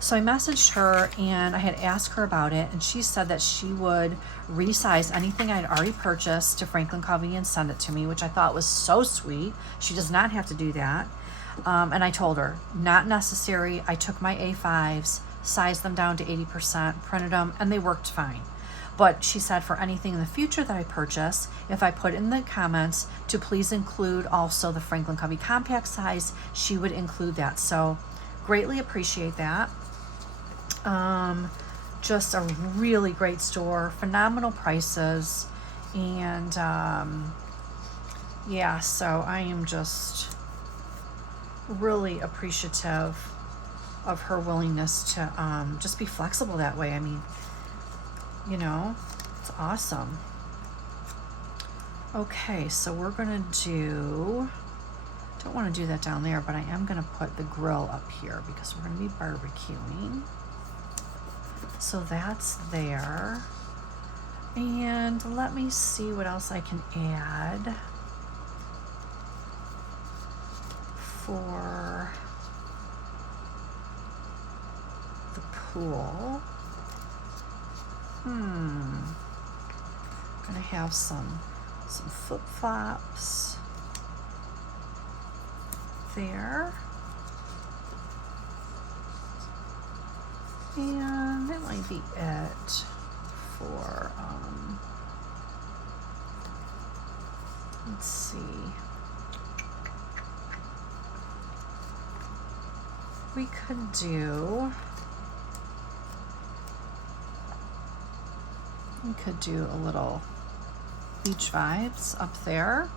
So I messaged her and I had asked her about it, and she said that she would resize anything I'd already purchased to Franklin Covey and send it to me, which I thought was so sweet. She does not have to do that. And I told her, not necessary. I took my A5s, sized them down to 80%, printed them, and they worked fine. But she said for anything in the future that I purchase, if I put in the comments to please include also the Franklin Covey Compact size, she would include that. So greatly appreciate that. Just a really great store, phenomenal prices, and yeah, so I am just really appreciative of her willingness to just be flexible that way. I mean, you know, it's awesome. Okay, so we're gonna do, don't want to do that down there, but I am gonna put the grill up here because we're gonna be barbecuing. So that's there. And let me see what else I can add for the pool. Gonna have some flip-flops there. And that might be it for, let's see. We could do a little beach vibes up there.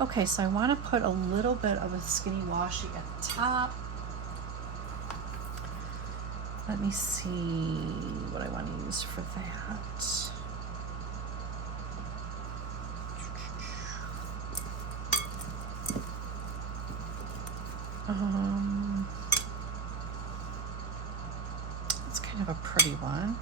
Okay, so I want to put a little bit of a skinny washi at the top. Let me see what I want to use for that. It's kind of a pretty one.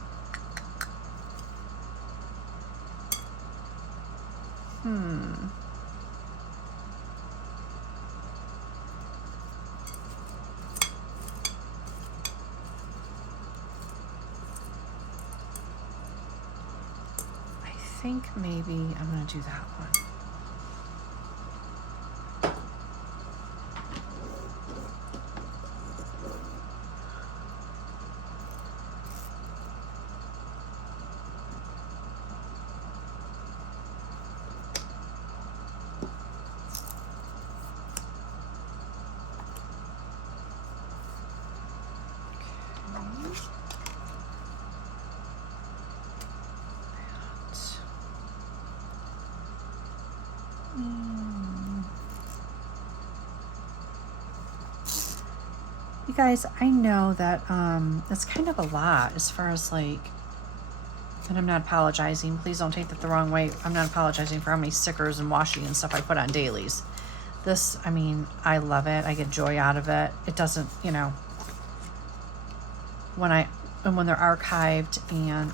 think maybe I'm going to do that one. You guys, I know that it's kind of a lot as far as like, and I'm not apologizing. Please don't take that the wrong way. I'm not apologizing for how many stickers and washi and stuff I put on dailies. This, I mean, I love it. I get joy out of it. It doesn't, you know, when they're archived, and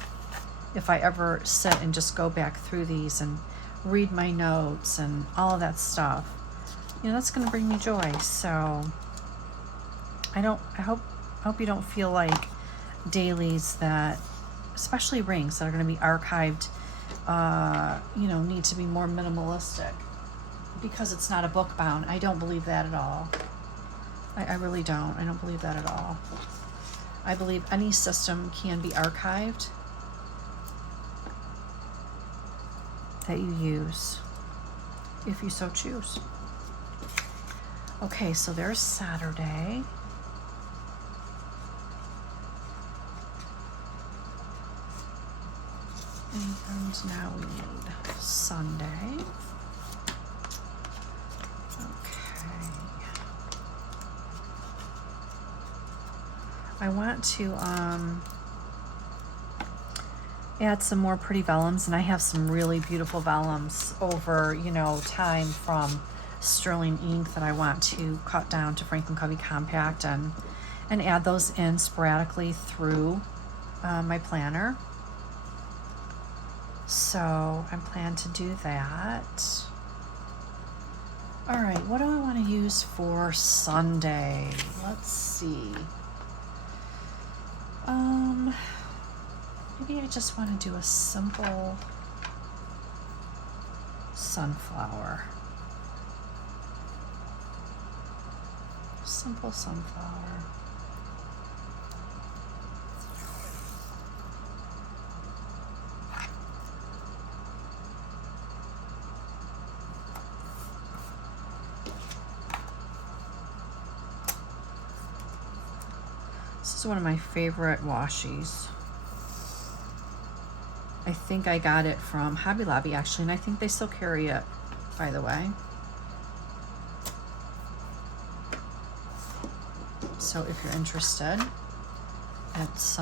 if I ever sit and just go back through these and read my notes and all of that stuff, you know, that's going to bring me joy. So I hope you don't feel like dailies that, especially rings that are going to be archived, you know, need to be more minimalistic because it's not a book bound. I don't believe that at all. I really don't. I don't believe that at all. I believe any system can be archived that you use if you so choose. Okay, so there's Saturday. And now we need Sunday. Okay. I want to add some more pretty vellums, and I have some really beautiful vellums over, you know, time from sterling ink that I want to cut down to Franklin Covey Compact and add those in sporadically through my planner. So I plan to do that. All right, what do I want to use for Sunday? Let's see. Maybe I just want to do a simple sunflower. Simple sunflower. This is one of my favorite washis. I think I got it from Hobby Lobby actually, and I think they still carry it, by the way. So if you're interested, it's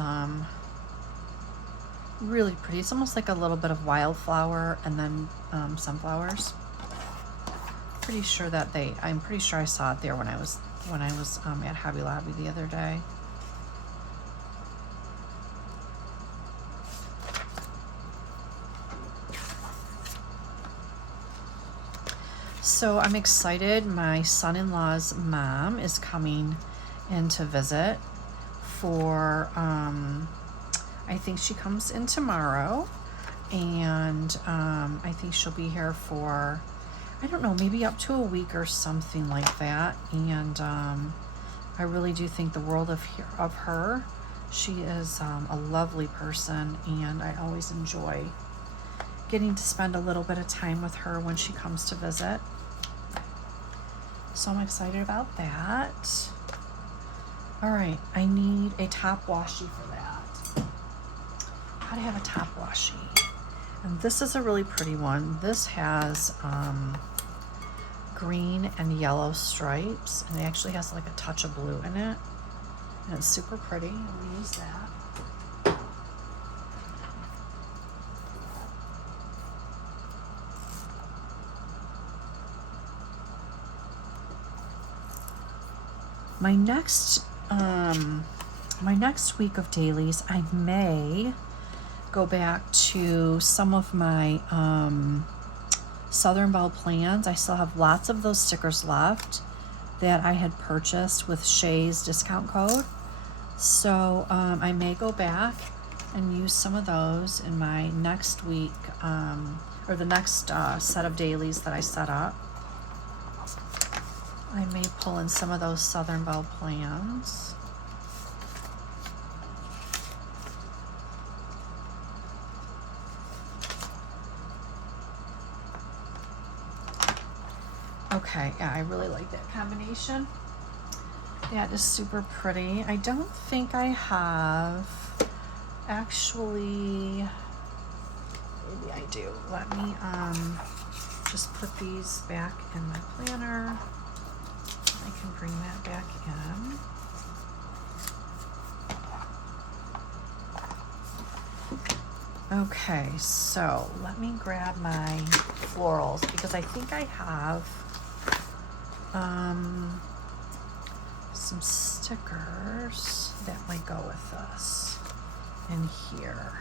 really pretty. It's almost like a little bit of wildflower and then sunflowers. Pretty sure that I'm pretty sure I saw it there when I was at Hobby Lobby the other day. So I'm excited. My son-in-law's mom is coming in to visit for, I think she comes in tomorrow, and I think she'll be here for, I don't know, maybe up to a week or something like that. And I really do think the world of her. She is a lovely person, and I always enjoy getting to spend a little bit of time with her when she comes to visit. So I'm excited about that. All right, I need a top washi for that. How to have a top washi. And this is a really pretty one. This has green and yellow stripes, and it actually has like a touch of blue in it. And it's super pretty. I'm gonna use that. My next week of dailies, I may go back to some of my Southern Belle plans. I still have lots of those stickers left that I had purchased with Shay's discount code. So I may go back and use some of those in my next week, or the next set of dailies that I set up. I may pull in some of those Southern Belle plans. Okay, yeah, I really like that combination. That is super pretty. I don't think I have actually, maybe I do. Let me just put these back in my planner. I can bring that back in. Okay, so let me grab my florals because I think I have some stickers that might go with this in here.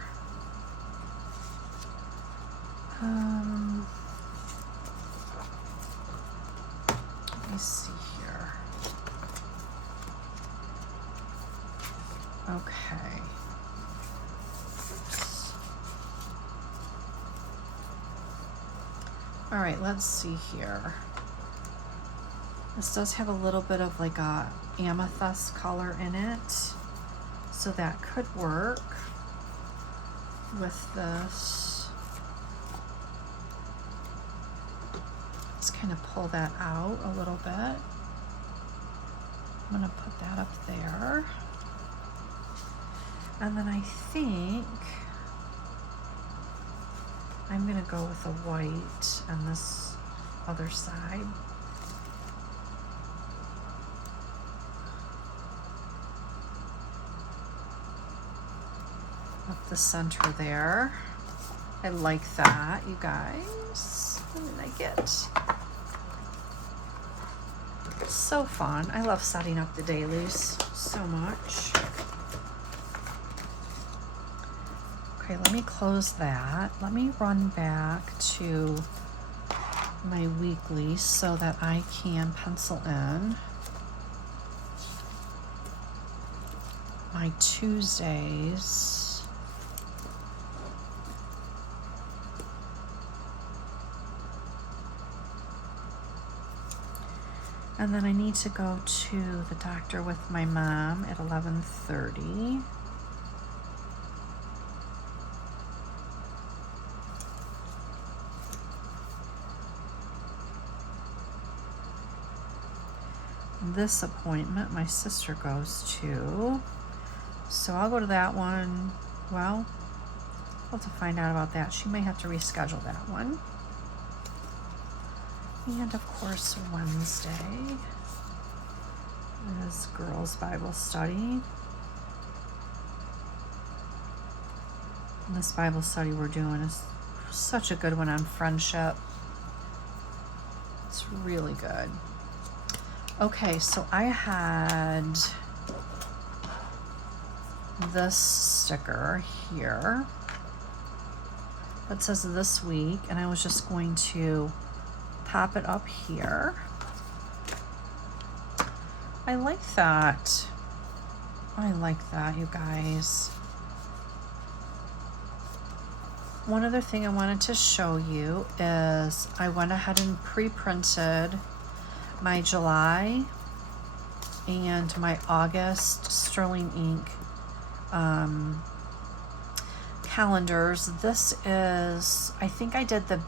Let me see here. Okay. All right, let's see here. This does have a little bit of like a amethyst color in it, so that could work with this. Let's kind of pull that out a little bit. I'm gonna put that up there. And then I think I'm gonna go with the white on this other side. Up the center there. I like that, you guys. I like it. So fun. I love setting up the dailies so much. Okay, let me close that. Let me run back to my weekly so that I can pencil in my Tuesdays. And then I need to go to the doctor with my mom at 11:30. This appointment my sister goes to, so I'll go to that one. Well, I'll have to find out about that. She may have to reschedule that one. And of course, Wednesday is girls' Bible study. And this Bible study we're doing is such a good one on friendship. It's really good. Okay, so I had this sticker here that says this week, and I was just going to pop it up here. I like that. I like that, you guys. One other thing I wanted to show you is I went ahead and pre-printed my July and my August Sterling ink calendars. This is, I think I did the,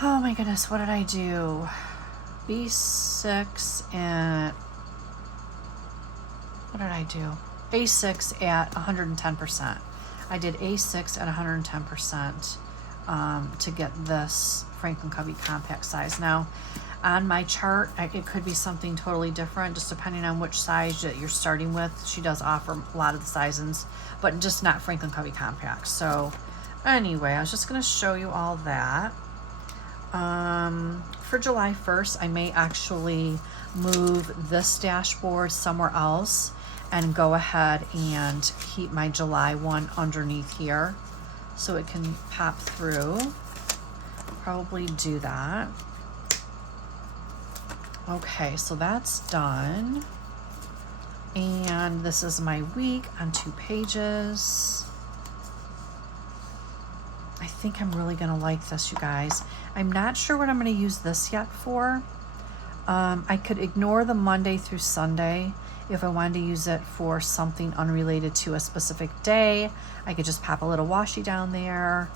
oh my goodness, what did I do? B6 and, what did I do? A6 at 110%. I did A6 at 110% to get this Franklin Covey compact size. Now, on my chart, it could be something totally different, just depending on which size that you're starting with. She does offer a lot of the sizes, but just not Franklin Covey compact. So anyway, I was just going to show you all that. For July 1st, I may actually move this dashboard somewhere else and go ahead and keep my July one underneath here so it can pop through. Probably do that. Okay, so that's done. And this is my week on 2 pages. I think I'm really gonna like this, you guys. I'm not sure what I'm gonna use this yet for. I could ignore the Monday through Sunday if I wanted to use it for something unrelated to a specific day. I could just pop a little washi down there,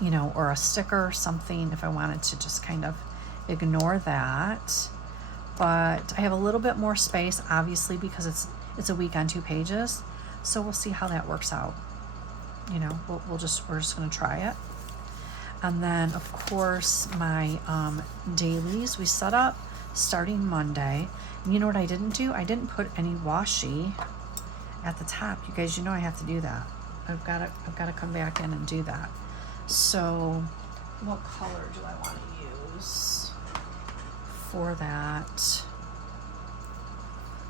you know, or a sticker or something if I wanted to just kind of ignore that. But I have a little bit more space, obviously, because it's a week on 2 pages. So we'll see how that works out. You know, we're just gonna try it. And then of course my dailies we set up starting Monday. And you know what I didn't do? I didn't put any washi at the top. You guys, you know I have to do that. I've got to come back in and do that. So what color do I want to use for that?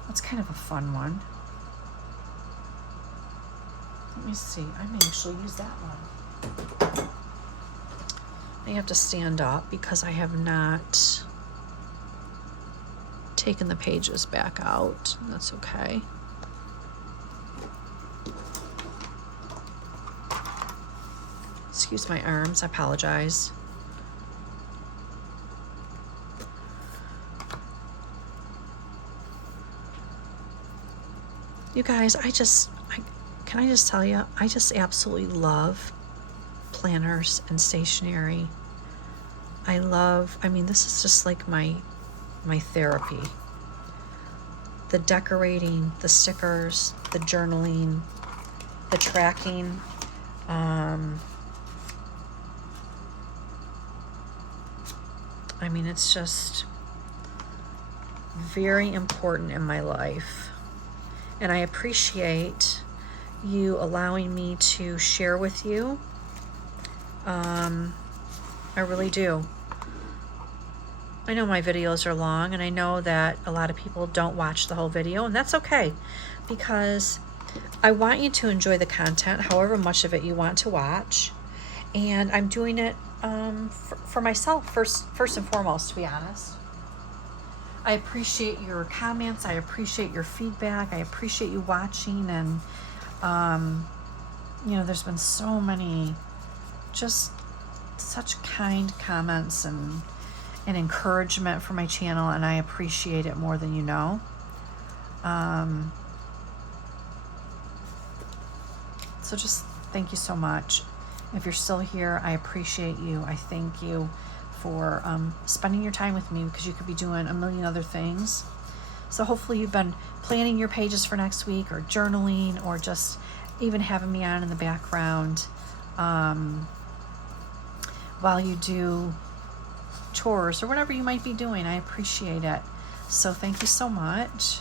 That's kind of a fun one. Let me see. I may actually use that one. I have to stand up because I have not taken the pages back out. That's okay. Excuse my arms. I apologize. You guys, can I just tell you, I just absolutely love planners and stationery. I mean, this is just like my therapy. The decorating, the stickers, the journaling, the tracking. I mean, it's just very important in my life. And I appreciate you allowing me to share with you. I really do. I know my videos are long, and I know that a lot of people don't watch the whole video, and that's okay, because I want you to enjoy the content, however much of it you want to watch, and I'm doing it for myself first and foremost, to be honest. I appreciate your comments. I appreciate your feedback. I appreciate you watching, and you know, there's been so many just such kind comments and encouragement for my channel, and I appreciate it more than you know. So just thank you so much. If you're still here, I appreciate you. I thank you for spending your time with me, because you could be doing a million other things. So hopefully you've been planning your pages for next week, or journaling, or just even having me on in the background while you do chores or whatever you might be doing. I appreciate it. So thank you so much.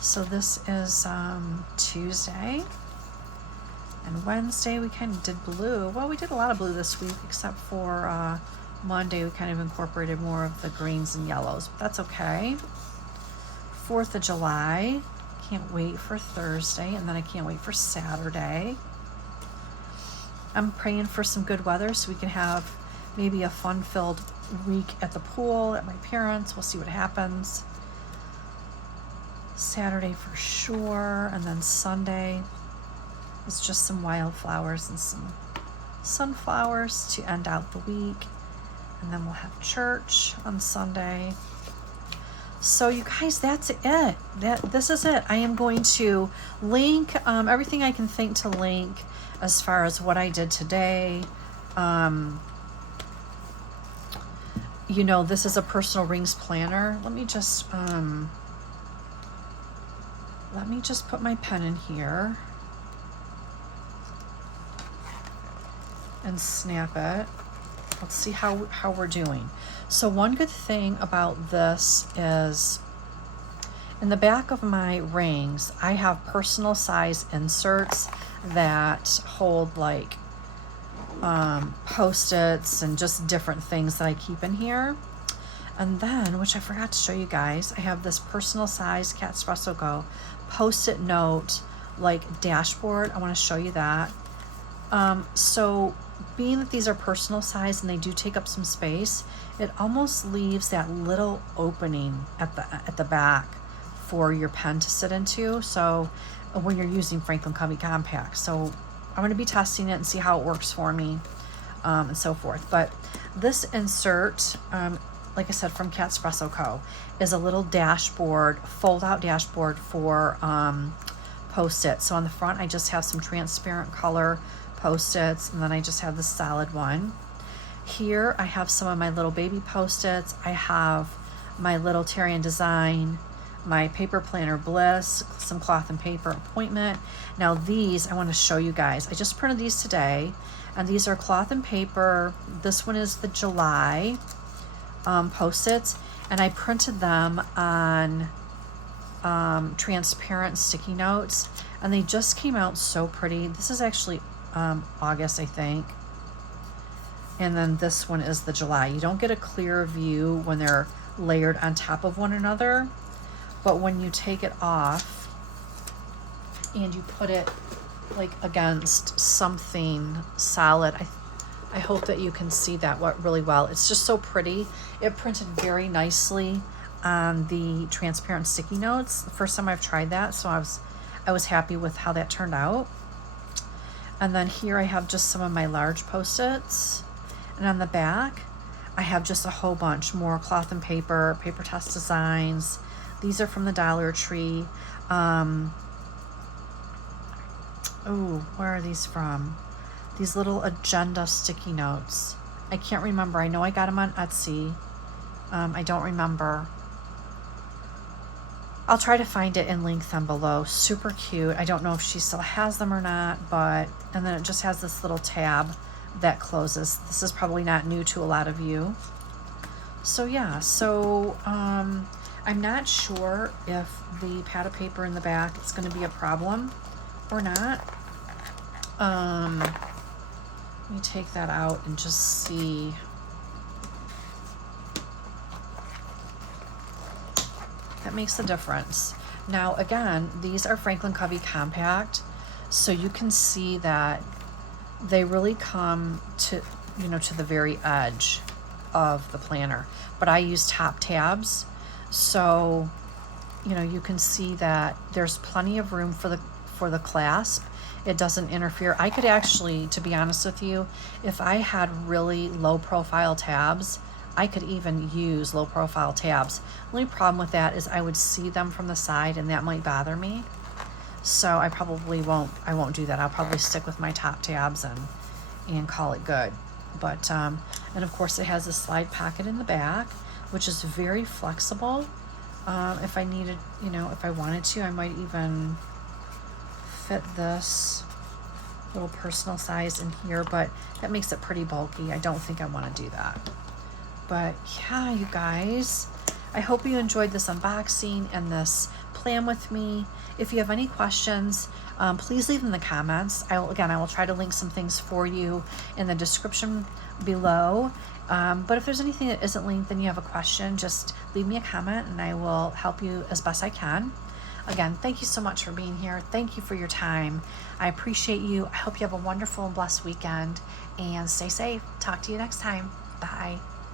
So this is Tuesday, and Wednesday we kind of did blue. Well, we did a lot of blue this week, except for Monday we kind of incorporated more of the greens and yellows, but that's okay. 4th of July, can't wait for Thursday, and then I can't wait for Saturday. I'm praying for some good weather so we can have maybe a fun-filled week at the pool at my parents'. We'll see what happens. Saturday for sure, and then Sunday is just some wildflowers and some sunflowers to end out the week, and then we'll have church on Sunday. So you guys, that's it. This is it. I am going to link everything I can think to link as far as what I did today. You know, this is a personal rings planner. Let me just put my pen in here and snap it. Let's see how we're doing. So one good thing about this is in the back of my rings, I have personal size inserts that hold like Post-its and just different things that I keep in here. And then, which I forgot to show you guys, I have this personal size Cat Espresso Go Post-it note like dashboard. I want to show you that. So being that these are personal size and they do take up some space, it almost leaves that little opening at the back for your pen to sit into. So when you're using Franklin Covey Compact, so I'm going to be testing it and see how it works for me, and so forth. But this insert, like I said, from Catspresso Co., is a little dashboard, fold-out dashboard for Post-it. So on the front, I just have some transparent color Post-its, and then I just have the solid one. Here, I have some of my little baby Post-its. I have my little KelAnneDesign, my paper planner Bliss, some cloth and paper appointment. Now these, I want to show you guys. I just printed these today, and these are cloth and paper. This one is the July Post-its, and I printed them on transparent sticky notes, and they just came out so pretty. This is actually August, I think, and then this one is the July. You don't get a clear view when they're layered on top of one another, but when you take it off and you put it like against something solid, I hope that you can see that really well. It's just so pretty. It printed very nicely on the transparent sticky notes. The first time I've tried that, so I was happy with how that turned out. And then here I have just some of my large Post-its, and on the back I have just a whole bunch more cloth and paper, Paper Test Designs. These are from the Dollar Tree. Oh, where are these from? These little agenda sticky notes. I can't remember. I know I got them on Etsy. I don't remember. I'll try to find it and link them below. Super cute. I don't know if she still has them or not, but, and then it just has this little tab that closes. This is probably not new to a lot of you. So yeah, so I'm not sure if the pad of paper in the back is going to be a problem or not. Let me take that out and just see. That makes a difference. Now again, these are Franklin Covey Compact, so you can see that they really come to, you know, to the very edge of the planner. But I use top tabs, so you know, you can see that there's plenty of room for the clasp. It doesn't interfere. I could actually, to be honest with you, if I had really low profile tabs, I could even use low profile tabs. The only problem with that is I would see them from the side, and that might bother me. So I probably won't do that. I'll probably stick with my top tabs and call it good. But and of course it has a slide pocket in the back, which is very flexible. If I needed, you know, if I wanted to, I might even fit this little personal size in here, but that makes it pretty bulky. I don't think I want to do that. But yeah, you guys, I hope you enjoyed this unboxing and this plan with me. If you have any questions, please leave them in the comments. I will try to link some things for you in the description below. But if there's anything that isn't linked, then you have a question, just leave me a comment and I will help you as best I can. Again, thank you so much for being here. Thank you for your time. I appreciate you. I hope you have a wonderful and blessed weekend, and stay safe. Talk to you next time. Bye.